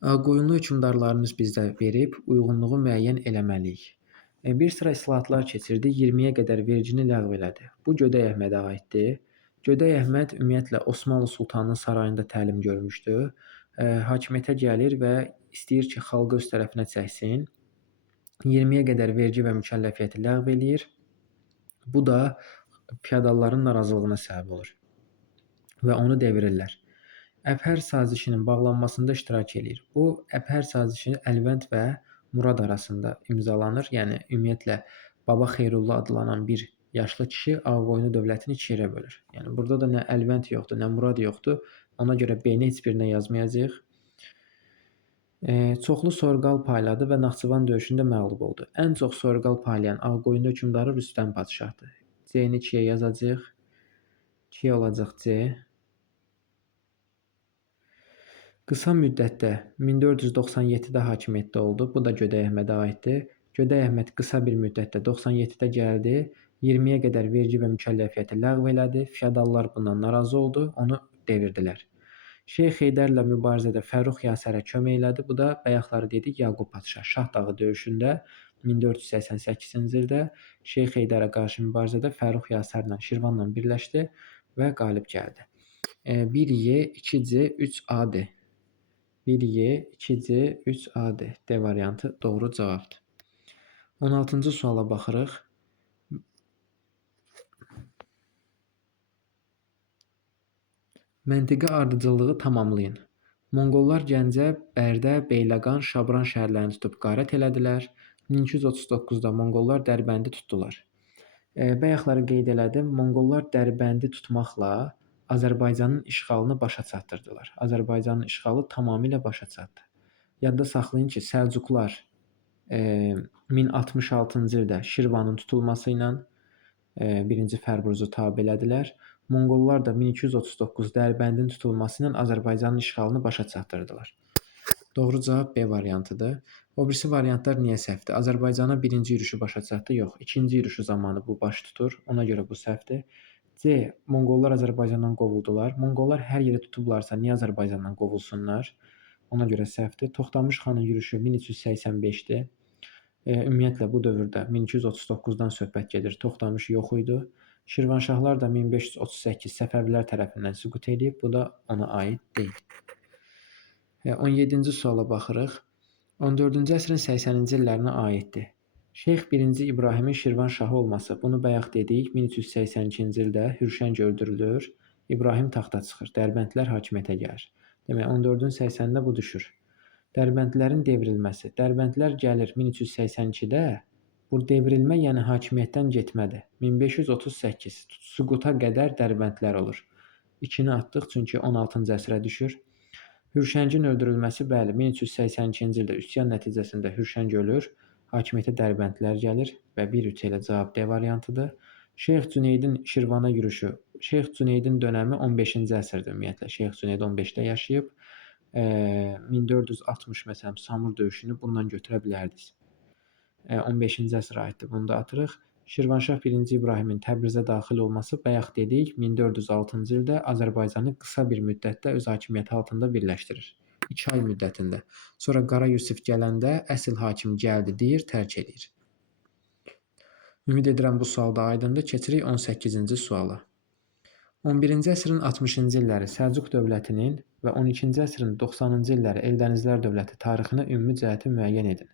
Ağqoyunlu hökmdarlarımız bizdə verib, uyğunluğu müəyyən eləməliyik. Bir sıra islahatlar keçirdi, 20-yə qədər vergini ləğv elədi. Bu Gödək Əhmədə aiddir. Gödək Əhməd ümumiyyətlə Osmanlı Sultanının sarayında təlim görmüşdü. Hakimiyyətə gəlir və istəyir ki, xalqı öz tərəfinə çəksin. 20-yə qədər vergi və mükəlləfiyyəti ləğv eləyir. Bu da feodalların narazılığına səbəb olur və onu devirirlər. Əbhər sazişinin bağlanmasında iştirak eləyir. Bu Əbhər sazişi Əlvənd və Murad arasında imzalanır. Yəni ümumiyyətlə Baba Xeyrullah adlanan bir yaşlı kişi Ağqoyunlu dövlətini iki yerə bölür. Yəni burada da nə Əlvənd yoxdur, nə Murad yoxdur. Ona görə B-ni heç birinə yazmayacağıq. Çoxlu sorğal payladı və Naxçıvan döyüşündə məğlub oldu. Ən çox sorğal paylayan Ağqoyunlu hökmdarı Rüstəm padşahdır. C-ni 2-yə yazacağıq. 2 olacaq C. Qısa müddətdə 1497-də hakimiyyətdə oldu. Bu da Gödək Əhmədə aiddir. Gödək Əhməd qısa bir müddətdə 97-də gəldi. 20-yə qədər vergi və mükəlləfiyyəti ləğv elədi. Feodallar bundan narazı oldu. Onu devirdilər. Şeyx Heydərlə mübarizədə Fərrux Yasərə kömək elədi. Bu da bayaqları dedik Yaqub padşah Şahdağı döyüşündə 1488-ci ildə Şeyx Heydərə qarşı mübarizədə Fərrux Yasərlə Şirvanla birləşdi və qalib gəldi. 1Y, 2C, 3AD. 1Y, 2C, 3AD. D variantı doğru cavabdır. 16-cı suala baxırıq. Məntiqə ardıcıllığı tamamlayın. Monqollar Gəncə, Bərdə, Beyləqan, Şabran şəhərlərini tutub qarət elədilər. 1239-da Monqollar Dərbəndi tutdular. Bayaqları qeyd elədim, Monqollar Dərbəndi tutmaqla Azərbaycanın işğalını başa çatdırdılar. Azərbaycanın işğalı tamamilə başa çatdı. Yadda saxlayın ki, Səlcuqlar 1066-cı ildə Şirvanın tutulması ilə 1-ci Fərburuzu tabe elədilər. Monqollar da 1239 Dərbəndin tutulması ilə Azərbaycanın işğalını başa çatdırdılar. Doğru cavab B variantıdır. O birisi variantlar niyə səhvdir? Azərbaycana birinci yürüşü başa çatdı? Yox. İkinci yürüşü zamanı bu baş tutur. Ona görə bu səhvdir. C. Monqollar Azərbaycandan qovuldular. Monqollar hər yeri tutublarsa niyə Azərbaycandan qovulsunlar? Ona görə səhvdir. Toxtamış xanın yürüşü 1385-dir. Ümumiyyətlə bu dövrdə 1239-dan söhbət gedir. Toxtamış yox idi. Şirvanşahlar da 1538 Səfəvilər tərəfindən süqut edib. Bu da ona aid deyil. 17-ci suala baxırıq. 14-cü əsrin 80-ci illərinə aiddir. Şeyx 1-ci İbrahimin Şirvan şahı olması. Bunu bayaq dedik. 1382-ci ildə Hürşənc öldürülür. İbrahim taxta çıxır. Dərbəndlər hakimiyyətə gəlir. Demək 14-ün 80-də bu düşür. Dərbəndlərin devrilməsi. Dərbəndlər gəlir 1382-də. Bu devrilmə, yəni hakimiyyətdən getmədir. 1538 süquta qədər Dərbəndlər olur. 2-ni atdıq çünki 16-cı əsrə düşür. Hürşəngin öldürülməsi, bəli, 1382-ci ildə üsyan nəticəsində Hürşəng ölür. Hakimiyyətə Dərbəndlər gəlir və 1-3 ilə cavab D variantıdır. Şeyx Cüneydin Şirvana yürüşü. Şeyx Cüneydin dönəmi 15-ci əsrdir ümumiyyətlə. Şeyx Cüneyd 15-də yaşayıb. 1460 məsələn Samur döyüşünü bundan götürə bilərdiniz. 15-ci əsrə aiddir. Bunu da atırıq. Şirvanşah 1-ci İbrahimin Təbrizə daxil olması, bayaq dedik, 1406-cı ildə Azərbaycanı qısa bir müddətdə öz hakimiyyəti altında birləşdirir. 2 ay müddətində. Sonra Qara Yusif gələndə əsl hakim gəldi deyir, tərk edir. Ümid edirəm bu sual da aydındır. Keçirik 18-ci suala. 11-ci əsrin 60-cı illəri Səlcuq dövlətinin və 12-ci əsrin 90-cı illəri Eldənizlər dövləti tarixinə ümumi cəhəti müəyyən edin.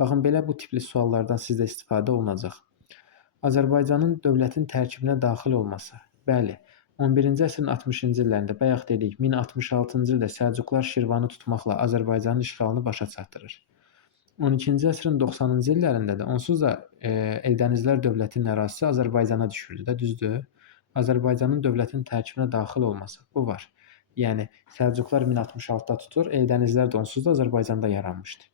Baxın, belə bu tipli suallardan sizdə istifadə olunacaq. Azərbaycanın dövlətin tərkibinə daxil olması. Bəli, 11-ci əsrin 60-cı illərində bayaq dedik, 1066-cı ildə Səlcuqlar Şirvanı tutmaqla Azərbaycanın işğalını başa çatdırır. 12-ci əsrin 90-cı illərində də onsuz da Eldənizlər dövlətinin ərazisi Azərbaycana düşürdü də, düzdür? Azərbaycanın dövlətin tərkibinə daxil olması. Bu var. Yəni Səlcuqlar 1066-da tutur, Eldənizlər də onsuz da Azərbaycanda yaranmışdı.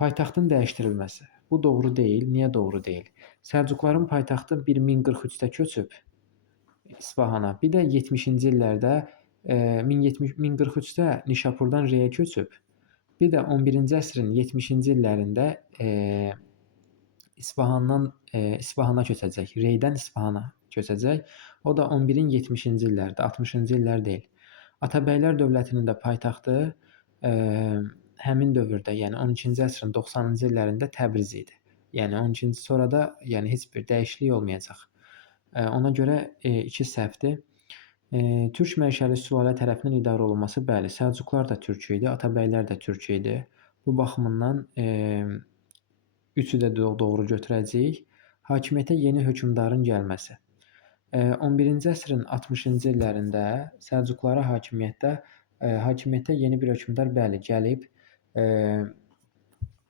Paytaxtın dəyişdirilməsi. Bu doğru deyil. Niyə doğru deyil? Səlcuqların paytaxtı 1043-də köçüb İsfahana. Bir də 70-ci illərdə 1043-də Nişapurdan Reyə köçüb. Bir də 11-ci əsrin 70-ci illərində İsfahana köçəcək. Reydən İsfahana köçəcək. O da 11-in 70-ci illərdə, 60-cı illər deyil. Atabəylər dövlətinin də paytaxtı həmin dövrdə, yəni 12-ci əsrin 90-cı illərində Təbriz idi. Yəni 12-ci sonra da heç bir dəyişiklik olmayacaq. Ona görə 2 səhvdir. Türk mənşəli sülalə tərəfindən idarə olunması, bəli, Səlcuqlar da türk idi, Atabəylər də türk idi. Bu baxımından 3-ü də doğru götürəcəyik. Hakimiyyətə yeni hökmdarın gəlməsi. 11-ci əsrin 60-cı illərində Səlcuqlara hakimiyyətə yeni bir hökmdar, bəli, gəlib.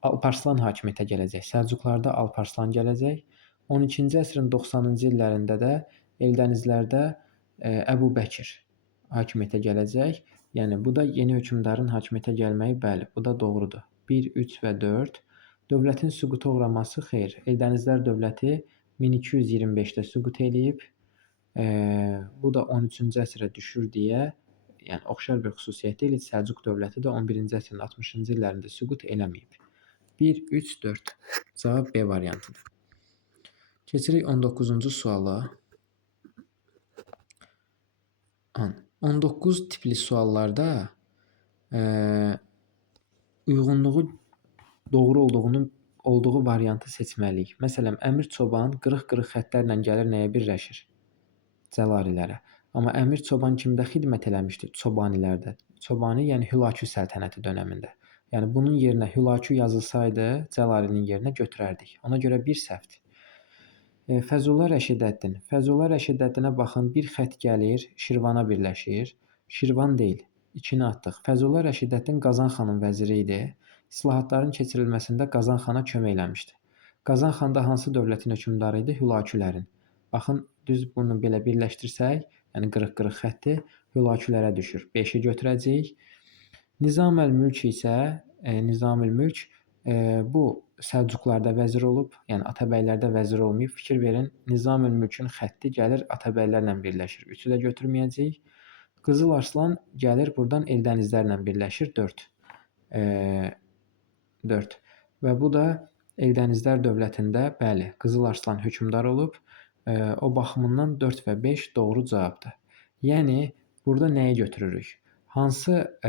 Alparslan hakimiyyətə gələcək. Səlcuqlarda Alparslan gələcək. 12-ci əsrin 90-cı illərində də Eldənizlərdə Əbu Bəkir hakimiyyətə gələcək. Yəni bu da yeni hökmdarın hakimiyyətə gəlməyi, bəli, bu da doğrudur. 1, 3 və 4. Dövlətin süquta uğraması, xeyr. Eldənizlər dövləti 1225-də süqut eləyib. Bu da 13-cü əsrə düşür deyə, yəni oxşar bir xüsusiyyət deyil. Səlcuq dövləti də 11-ci əsrin 60-cı illərində süqut eləməyib. 1, 3, 4. Cavab B variantıdır. Keçirik 19-cu suala. 19 tipli suallarda uyğunluğu doğru olduğu variantı seçməliyik. Məsələn, Əmir Çoban qırıq-qırıq xəttlərlə gəlir nəyə birləşir? Cəlalilərə. Amma Əmir Çoban kimdə xidmət eləmişdir? Çobanilərdə. Çobani, yəni Hülakü səltənəti dönəmində. Yəni bunun yerinə Hülakü yazılsaydı, Cəlalinin yerinə götürərdik. Ona görə bir səhvdir. Fəzulla Rəşidəddin. Fəzulla Rəşidəddinə baxın, bir xətt gəlir, Şirvana birləşir. Şirvan deyil. 2-ni atdıq. Fəzulla Rəşidəddin Qazan xanın vəziri idi. İslahatların keçirilməsində Qazan xana kömək eləmişdi. Qazan xan da hansı dövlətin hökmdarı idi? Hülakülərin. Baxın, düz bunu belə birləşdirsək, yəni qırıq-qırıq xətti Hülakülərə düşür. 5-i götürəcəyik. Nizam-əl-Mülk isə Nizam-ül-Mülk bu Səlcuqlarda vəzir olub, yəni Atabəylərdə vəzir olmayıb. Fikir verin, Nizam-ül-Mülkün xətti gəlir Atabəylərlə birləşir. 3-ü də götürməyəcəyik. Qızıl Arslan gəlir buradan Eldənizlərlə birləşir. 4. 4. Və bu da Eldənizlər dövlətində, bəli, Qızıl Arslan hökmdar olub. O baxımından 4 və 5 doğru cavabdır. Yəni burada nəyi götürürük? Hansı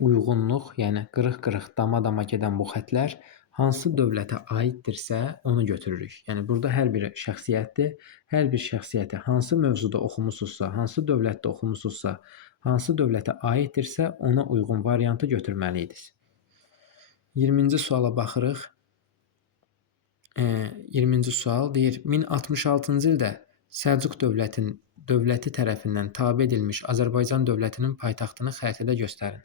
uyğunluq, yəni qırıq-qırıq, dama-dama gedən bu xəttlər hansı dövlətə aiddirsə, onu götürürük. Yəni burada hər bir şəxsiyyətdir. Hər bir şəxsiyyəti hansı mövzuda oxumusunuzsa, hansı dövlətdə oxumusunuzsa, hansı dövlətə aiddirsə, ona uyğun variantı götürməliydiniz. 20-ci suala baxırıq. 20-ci sual deyir: 1066-cı ildə Səlcuq dövləti tərəfindən tabe edilmiş Azərbaycan dövlətinin paytaxtını xəritədə göstərin.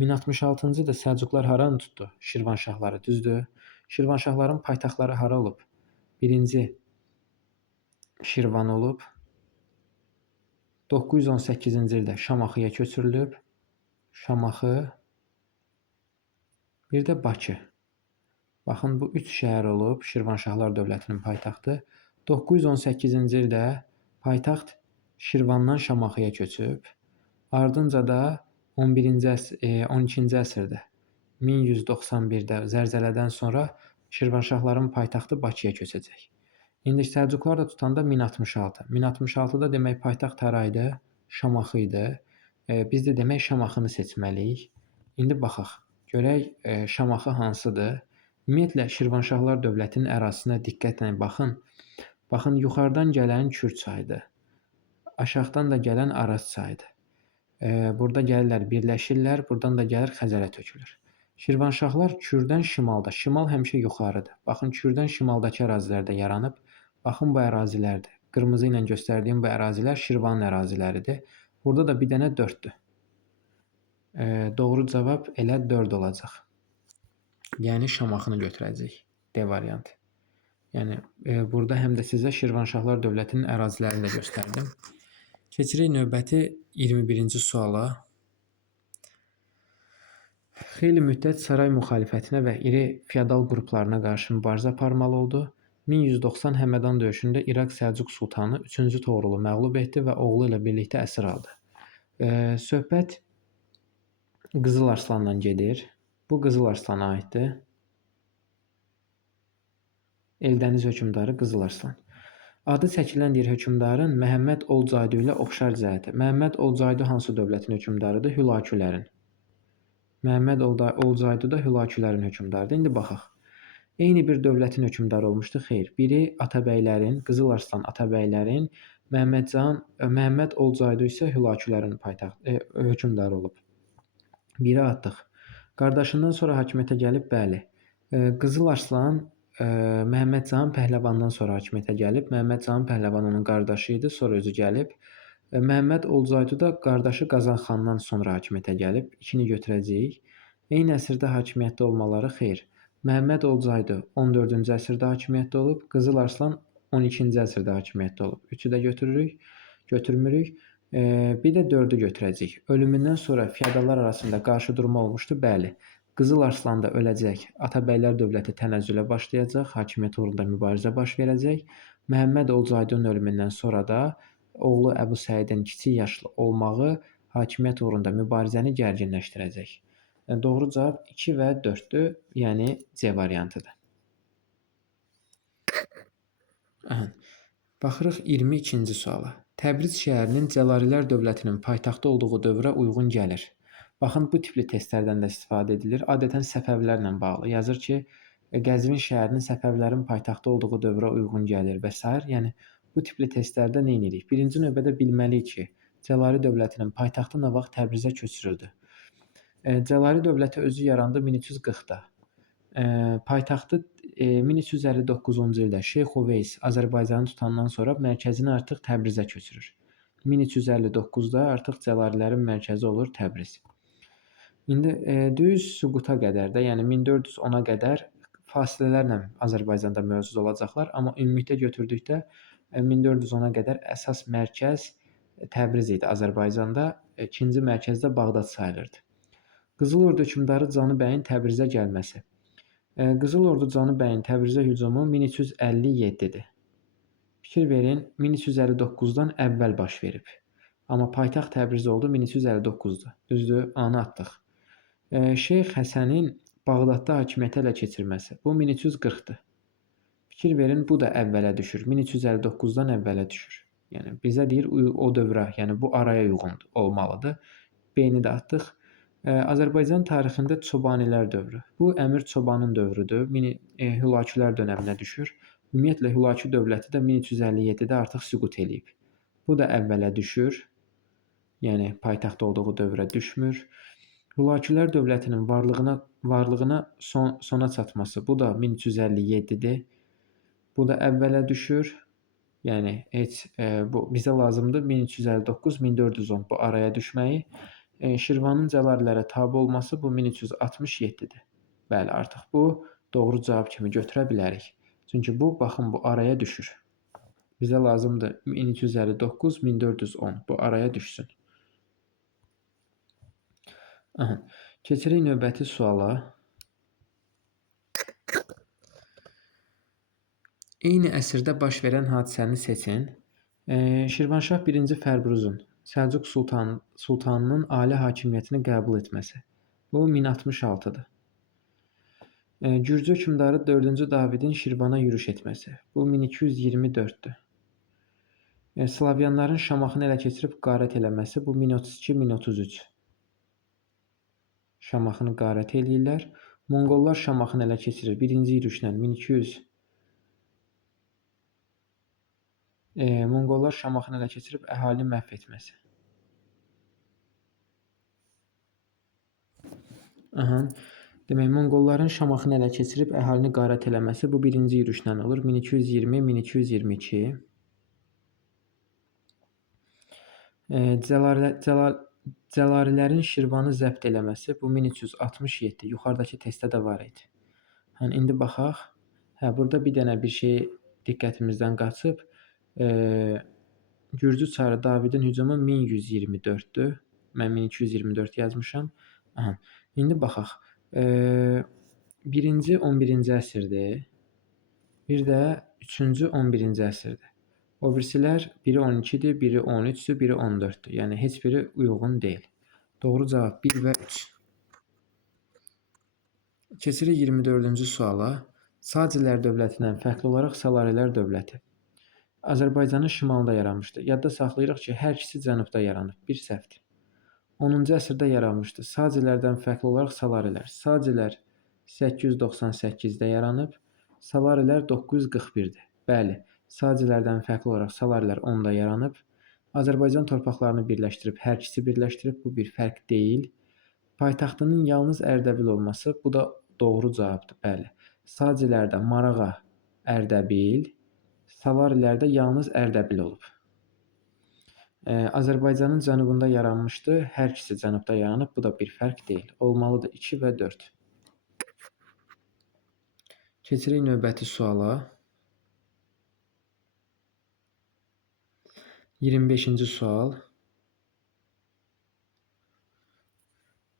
1066-cı ildə Səlcuqlar haranı tutdu? Şirvanşahları, düzdür? Şirvanşahların paytaxtları hara olub? Birinci Şirvan olub. 918-ci ildə Şamaxıya köçürülüb. Şamaxı. Bir də Bakı. Baxın, bu 3 şəhər olub Şirvanşahlar dövlətinin paytaxtı. 918-ci ildə paytaxt Şirvandan Şamaxıya köçüb. Ardınca da 12-ci əsrdə 1191-də zəlzələdən sonra Şirvanşahların paytaxtı Bakıya köçəcək. İndi Səlcuqlar da tutanda 1066. 1066-da demək paytaxt hara idi? Şamaxı idi. Biz də demək Şamaxını seçməliyik. İndi baxaq. Görək Şamaxı hansıdır? Ümumiyyətlə Şirvanşahlar dövlətinin ərazisinə diqqətlə baxın. Baxın, yuxarıdan gələn Kür çayıdır. Aşağıdan da gələn Araz çayıdır. Burada gəlirlər, birləşirlər, buradan da gəlir Xəzərə tökülür. Şirvanşahlar Kürdən şimalda, şimal həmişə yuxarıdır. Baxın, Kürdən şimaldakı ərazilərdə yaranıb. Baxın, bu ərazilərdir. Qırmızı ilə göstərdiyim bu ərazilər Şirvanın əraziləridir. Burada da bir dənə 4-dür. Doğru cavab elə 4 olacaq. Yəni Şamaxını götürəcəyik. D variantı. Yəni burada həm də sizə Şirvanşahlar dövlətinin ərazilərini də göstərdim. Keçirik növbəti 21-ci suala. Xeyli müddət saray müxalifətinə və iri feodal qruplarına qarşı mübarizə aparmalı oldu. 1190 Həmədan döyüşündə İraq Səlcuq sultanı 3-cü Toğrulu məğlub etdi və oğlu ilə birlikdə əsir aldı. Söhbət Qızıl Arslandan gedir. Bu Qızıl Arslana aiddir. Eldəniz hökmdarı Qızıl Arslan. Adı çəkilən bir hökmdarın Məhəmməd Olcaydı ilə oxşar cəhəti. Məhəmməd Olcaydı hansı dövlətin hökmdarıdır? Hülakülərin. Məhəmməd Olcaydı da Hülakülərin hökmdarıdır. İndi baxaq. Eyni bir dövlətin hökmdarı olmuşdu? Xeyr. Biri Atabəylərin, Qızıl Arslan Atabəylərin, Məhəmməd Olcaydı isə Hülakülərin hökmdarı olub. Biri atdıq. Qardaşından sonra hakimiyyətə gəlib, bəli. Qızıl Arslan Məhəmməd Cahan Pəhləvandan sonra hakimiyyətə gəlib. Məhəmməd Cahan Pəhləvan onun qardaşı idi, sonra özü gəlib. Məhəmməd Olcaydı da qardaşı Qazan xandan sonra hakimiyyətə gəlib. İkini götürəcəyik. Eyni əsrdə hakimiyyətdə olmaları xeyr. Məhəmməd Olcaydı 14-cü əsrdə hakimiyyətdə olub, Qızıl Arslan 12-ci əsrdə hakimiyyətdə olub. Üçü də götürmürük. Bir də 4-ü götürəcəyik. Ölümündən sonra feodallar arasında qarşıdurma olmuşdu, bəli. Qızıl Arslan da öləcək, Atabəylər dövləti tənəzzülə başlayacaq, hakimiyyət uğrunda mübarizə baş verəcək. Məhəmməd Olcaydının ölümündən sonra da oğlu Əbu Səidin kiçik yaşlı olmağı hakimiyyət uğrunda mübarizəni gərginləşdirəcək. Doğru cavab 2 və 4-dür, yəni C variantıdır. Baxırıq 22-ci suala. Təbriz şəhərinin Cəlalilər dövlətinin paytaxtı olduğu dövrə uyğun gəlir. Baxın, bu tipli testlərdən də istifadə edilir. Adətən Səfəvilərlə bağlı. Yazır ki, Qəzvin şəhərinin Səfəvilərin paytaxtı olduğu dövrə uyğun gəlir və s. Yəni, bu tipli testlərdə nə edirik? Birinci növbədə bilməliyik ki, Cəlali dövlətinin paytaxtı nə vaxt Təbrizə köçürüldü. Cəlali dövləti özü yarandı 1340-da. Paytaxtı 1359-cu ildə Şeyx Uveys Azərbaycanı tutandan sonra mərkəzini artıq Təbrizə köçürür. 1359-da artıq Cəlalilərin mərkəzi olur Təbriz. İndi düz süquta qədər də, yəni 1410-a qədər fasilələrlə Azərbaycanda mövcud olacaqlar, amma ümumilikdə götürdükdə 1410-a qədər əsas mərkəz Təbriz idi Azərbaycanda, ikinci mərkəz də Bağdad sayılırdı. Qızıl Ordu hökmdarı Canı bəyin Təbrizə gəlməsi. Qızıl Ordu Canı bəyin Təbrizə hücumu 1357-dir. Fikir verin, 1359-dan əvvəl baş verib. Amma paytaxt Təbriz oldu 1359-da. Düzdür, anı atdıq. Şeyx Həsənin Bağdadda hakimiyyətə ələ keçirməsi. Bu 1340-dır. Fikir verin, bu da əvvələ düşür. 1359-dan əvvələ düşür. Yəni bizə deyir o dövrə, yəni bu araya uyğun olmalıdır. B-ni də atdıq. Azərbaycan tarixində Çobanilər dövrü. Bu Əmir Çobanın dövrüdür. Hülakülər dönəminə düşür. Ümumiyyətlə Hülakü dövləti də 1357-də artıq süqut eləyib. Bu da əvvələ düşür. Yəni paytaxt olduğu dövrə düşmür. Hülakülər dövlətinin varlığına sona çatması bu da 1357-dir. Bu da əvvələ düşür. Yəni bu bizə lazımdır 1359-1410 bu araya düşməyi. Şirvanın Cəlalilərə tabe olması bu 1367-dir. Bəli, artıq bu doğru cavab kimi götürə bilərik. Çünki bu baxın bu araya düşür. Bizə lazımdır 1359-1410 bu araya düşsün. Keçirik növbəti suala. Eyni əsrdə baş verən hadisəni seçin. Şirvanşah 1-ci Fərruzun Səlcuq sultanının ali hakimiyyətini qəbul etməsi. Bu 1066-dır. Gürcü hökmdarı 4-cü Davidin Şirvana yürüş etməsi. Bu 1224-dür. Slavyanların Şamaxını ələ keçirib qarət eləməsi. Bu 1032-1033. Şamaxını qarət eləyirlər. Monqollar Şamaxını ələ keçirir. Birinci yürüşlə 1200. Monqollar Şamaxını ələ keçirib əhalini məhv etməsi. Demək, Monqolların Şamaxını ələ keçirib əhalini qarət eləməsi bu birinci yürüşlə olur. 1220-1222. Cəlalilərin Şirvanı zəbt eləməsi bu 1367. Yuxarıdakı testdə də var idi. İndi baxaq. Burada bir dənə bir şey diqqətimizdən qaçıb. Gürcü çarı Davidin hücumu 1124-dür. Mən 1224 yazmışam. İndi baxaq. 1-ci 11-ci əsrdir. Bir də 3-cü 11-ci əsrdir. O birisilər biri 12-dir, biri 13-dür, biri 14-dür. Yəni heç biri uyğun deyil. Doğru cavab 1 və 3. Keçirik 24-cü suala. Sacilər dövlətindən fərqli olaraq Salarilər dövləti Azərbaycanın şimalında yaranmışdır. Yadda saxlayırıq ki, hər ikisi cənubda yaranıb. Bir səhvdir. 10-cu əsrdə yaranmışdır. Sacilərdən fərqli olaraq Salarilər. Sacilər 898-də yaranıb, Salarilər 941-dir. Bəli, Sacilərdən fərqli olaraq Salarilər 10-da yaranıb. Azərbaycan torpaqlarını birləşdirib, hər ikisi birləşdirib. Bu bir fərq deyil. Paytaxtının yalnız Ərdəbil olması, bu da doğru cavabdır. Bəli. Sacilərdə Marağa, Ərdəbil, Salarilərdə yalnız Ərdəbil olub. Azərbaycanın cənubunda yaranmışdı. Hər ikisi cənubda yaranıb. Bu da bir fərq deyil. Olmalıdır 2 və 4. Keçirik növbəti suala. 25-ci sual.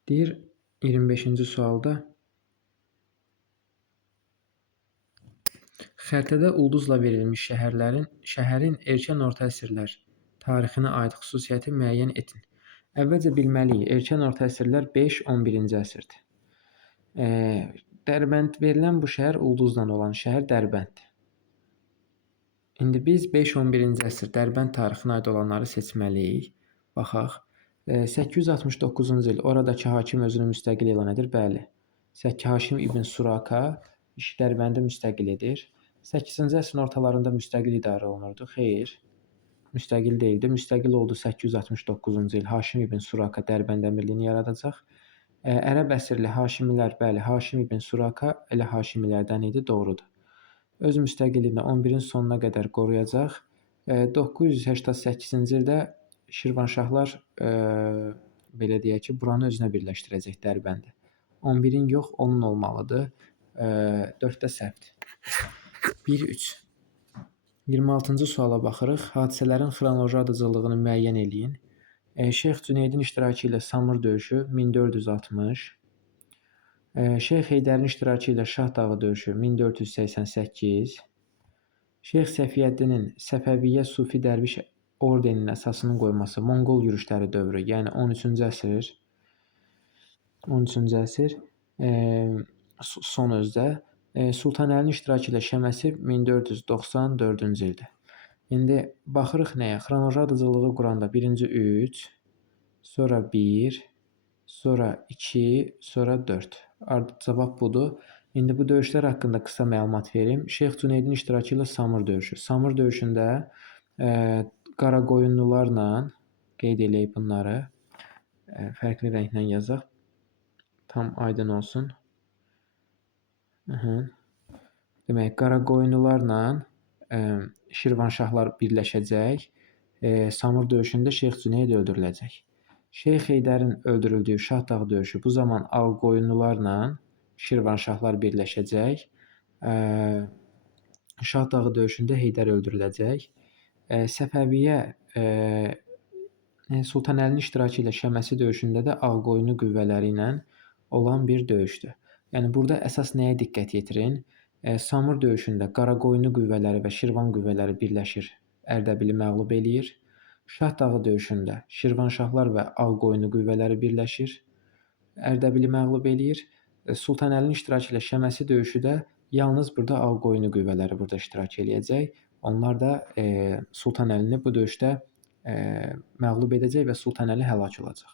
Deyir 25-ci sualda xəritədə ulduzla verilmiş şəhərin erkən orta əsrlər tarixinə aid xüsusiyyəti müəyyən edin. Əvvəlcə bilməliyik, erkən orta əsrlər 5-11-ci əsrdir. Dərbənd verilən bu şəhər ulduzla olan şəhər Dərbənddir. İndi biz 5-11-ci əsr Dərbənd tarixinə aid olanları seçməliyik. Baxaq. 869-cu il oradakı hakim özünü müstəqil elan edir. Bəli. Hakim İbn Suraka Dərbəndi müstəqil edir. 8-ci əsrin ortalarında müstəqil idarə olunurdu. Xeyr, müstəqil deyildi. Müstəqil oldu 869-cu il. Haşim İbn Suraka Dərbənd əmirliyini yaradacaq. Ərəb əsrli Haşimilər, bəli, Haşim İbn Suraka elə Haşimilərdən idi, doğrudur. Öz müstəqilliyini 11-in sonuna qədər qoruyacaq. 988-ci ildə Şirvanşahlar belə deyək ki, buranı özünə birləşdirəcək Dərbəndi. 11-in yox, onun olmalıdır. 4-də səhvdir. 1-3. 26-cı suala baxırıq. Hadisələrin xronoloji ardıcıllığını müəyyən eləyin. Şeyx Cüneydin iştirakı ilə Samur döyüşü 1460. Şeyx Heydərin iştirakı ilə Şah dağı döyüşü 1488. Şeyx Səfiyyəddinin Səfəviyyə Sufi Dərviş ordeninin əsasının qoyması Monqol yürüşləri dövrü, yəni 13-cü əsr. 13-cü əsr son özdə. Sultanəlinin iştirakı ilə Şəməsi 1494-cü ildir. İndi baxırıq nəyə? Xronoloji ardıcıllığı quranda birinci 3, sonra 1, sonra 2, sonra 4. Cavab budur. İndi bu döyüşlər haqqında qısa məlumat verim. Şeyx Cüneydin iştirakı ilə Samur döyüşü. Samur döyüşündə Qaraqoyunlularla qeyd eləyib bunları. Fərqli rənglə yazaq. Tam aydın olsun. Demək, Qaraqoyunlularla Şirvanşahlar birləşəcək. Samur döyüşündə Şeyx Cüneyd öldürüləcək. Şeyx Heydərin öldürüldüyü Şahdağ döyüşü bu zaman Ağqoyunlularla Şirvanşahlar birləşəcək. Şahdağ döyüşündə Heydər öldürüləcək. Səfəviyyə Sultanəlinin iştirakı ilə Şəməsi döyüşündə də Ağqoyunlu qüvvələri ilə olan bir döyüşdür. Yəni burada əsas nəyə diqqət yetirin? Samur döyüşündə Qaraqoyunlu qüvvələri və Şirvan qüvvələri birləşir, Ərdəbili məğlub eləyir. Şahdağı döyüşündə Şirvanşahlar və Ağqoyunlu qüvvələri birləşir, Ərdəbili məğlub eləyir. Sultanəlinin iştirakı ilə Şəməsi döyüşü də yalnız burada Ağqoyunlu qüvvələri burada iştirak eləyəcək. Onlar da Sultanəlini bu döyüşdə məğlub edəcək və Sultanəli həlak olacaq.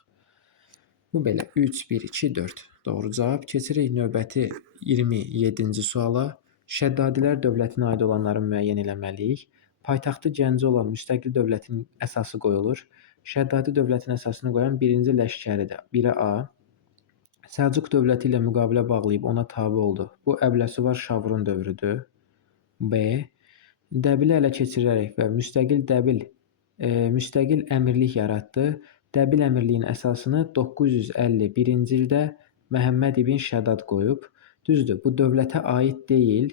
Bu belə 3, 1, 2, 4 doğru cavab. Keçirik növbəti 27-ci suala. Şəddadilər dövlətinə aid olanları müəyyən eləməliyik. Paytaxtı Gəncə olan müstəqil dövlətin əsası qoyulur. Şəddadi dövlətin əsasını qoyan birinci Ləşkəridir. 1-ə A. Səlcuq dövləti ilə müqavilə bağlayıb ona tabe oldu. Bu Əbləsuvar Şavurun dövrüdür. B. Dəbili ələ keçirərək və müstəqil əmirlik yaratdı. Dəbil əmirliyin əsasını 951-ci ildə Məhəmməd ibn Şəddad qoyub. Düzdür, bu dövlətə aid deyil.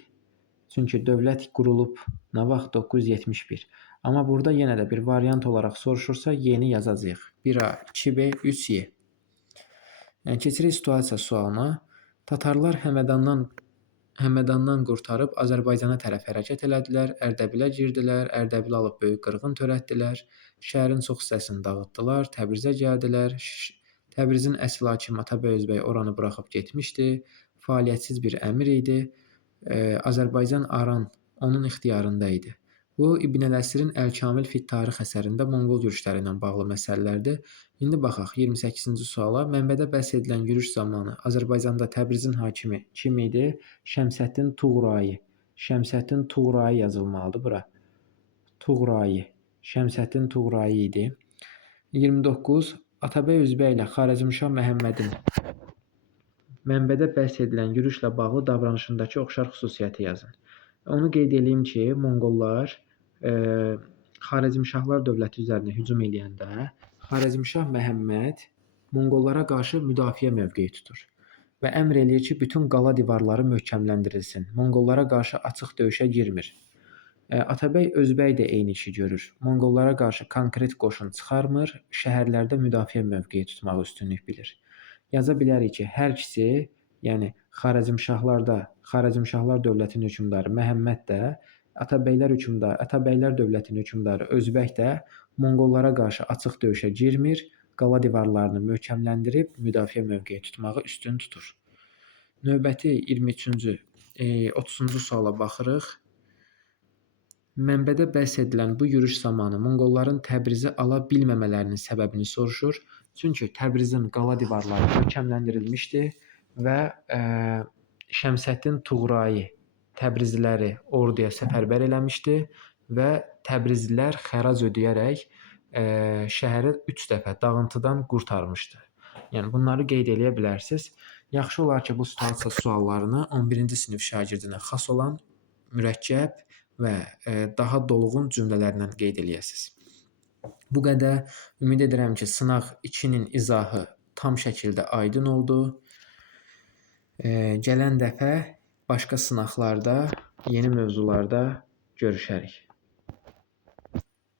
Çünki dövlət qurulub nə vaxt 971. Amma burada yenə də bir variant olaraq soruşursa yeni yazacağıq. 1A, 2B, 3Y. Yəni keçirik situasiya sualına. Tatarlar Həmədandan qurtarıb Azərbaycana tərəf hərəkət elədilər, Ərdəbilə girdilər, Ərdəbili alıb böyük qırğın törətdilər, şəhərin çox hissəsini dağıtdılar, Təbrizə gəldilər. Təbrizin əsl hakimi Atabəy Özbək oranı buraxıb getmişdi, fəaliyyətsiz bir əmir idi. Azərbaycan Aran onun ixtiyarında idi. Bu İbn Ələsirin Əl-Kamil fit Tarix əsərində Monqol yürüşləri ilə bağlı məsələlərdir. İndi baxaq 28-ci suala. Mənbədə bəhs edilən yürüş zamanı Azərbaycanda Təbrizin hakimi kim idi? Şəmsəddin Tuğrai. Şəmsəddin Tuğrai yazılmalıdır bura. Tuğrai. Şəmsəddin Tuğrai idi. 29. Atabəy Özbək ilə Xarəzmşah Məhəmmədin mənbədə bəhs edilən yürüşlə bağlı davranışındakı oxşar xüsusiyyəti yazın. Onu qeyd edeyim ki, Monqollar Xarəzmşahlar dövləti üzərinə hücum eləyəndə Xarəzmşah Məhəmməd Monqollara qarşı müdafiə mövqeyi tutur və əmr eləyir ki, bütün qala divarları möhkəmləndirilsin. Monqollara qarşı açıq döyüşə girmir. Atabəy Özbək də eyni işi görür. Monqollara qarşı konkret qoşun çıxarmır, şəhərlərdə müdafiə mövqeyi tutmağı üstünlük bilir. Yaza bilərik ki, hər ikisi, yəni Xarəzmşahlar dövlətinin hökmdarı Məhəmməd də, Atabəylər dövlətinin hökmdarı Özbək də Monqollara qarşı açıq döyüşə girmir, qala divarlarını möhkəmləndirib müdafiə mövqeyi tutmağı üstün tutur. Növbəti 30-cu suala baxırıq. Mənbədə bəhs edilən bu yürüş zamanı Monqolların Təbrizi ala bilməmələrinin səbəbini soruşur. Çünki Təbrizin qala divarları möhkəmləndirilmişdi və Şəmsəddin Tuğrai Təbrizliləri orduya səfərbər eləmişdi və Təbrizlilər xərac ödəyərək şəhəri 3 dəfə dağıntıdan qurtarmışdı. Yəni bunları qeyd eləyə bilərsiniz. Yaxşı olar ki, bu situasiya suallarını 11-ci sinif şagirdinə xas olan mürəkkəb və daha dolğun cümlələrlə qeyd eləyəsiniz. Bu qədər. Ümid edirəm ki, sınaq 2-nin izahı tam şəkildə aydın oldu. Gələn dəfə başqa sınaqlarda, yeni mövzularda görüşərik.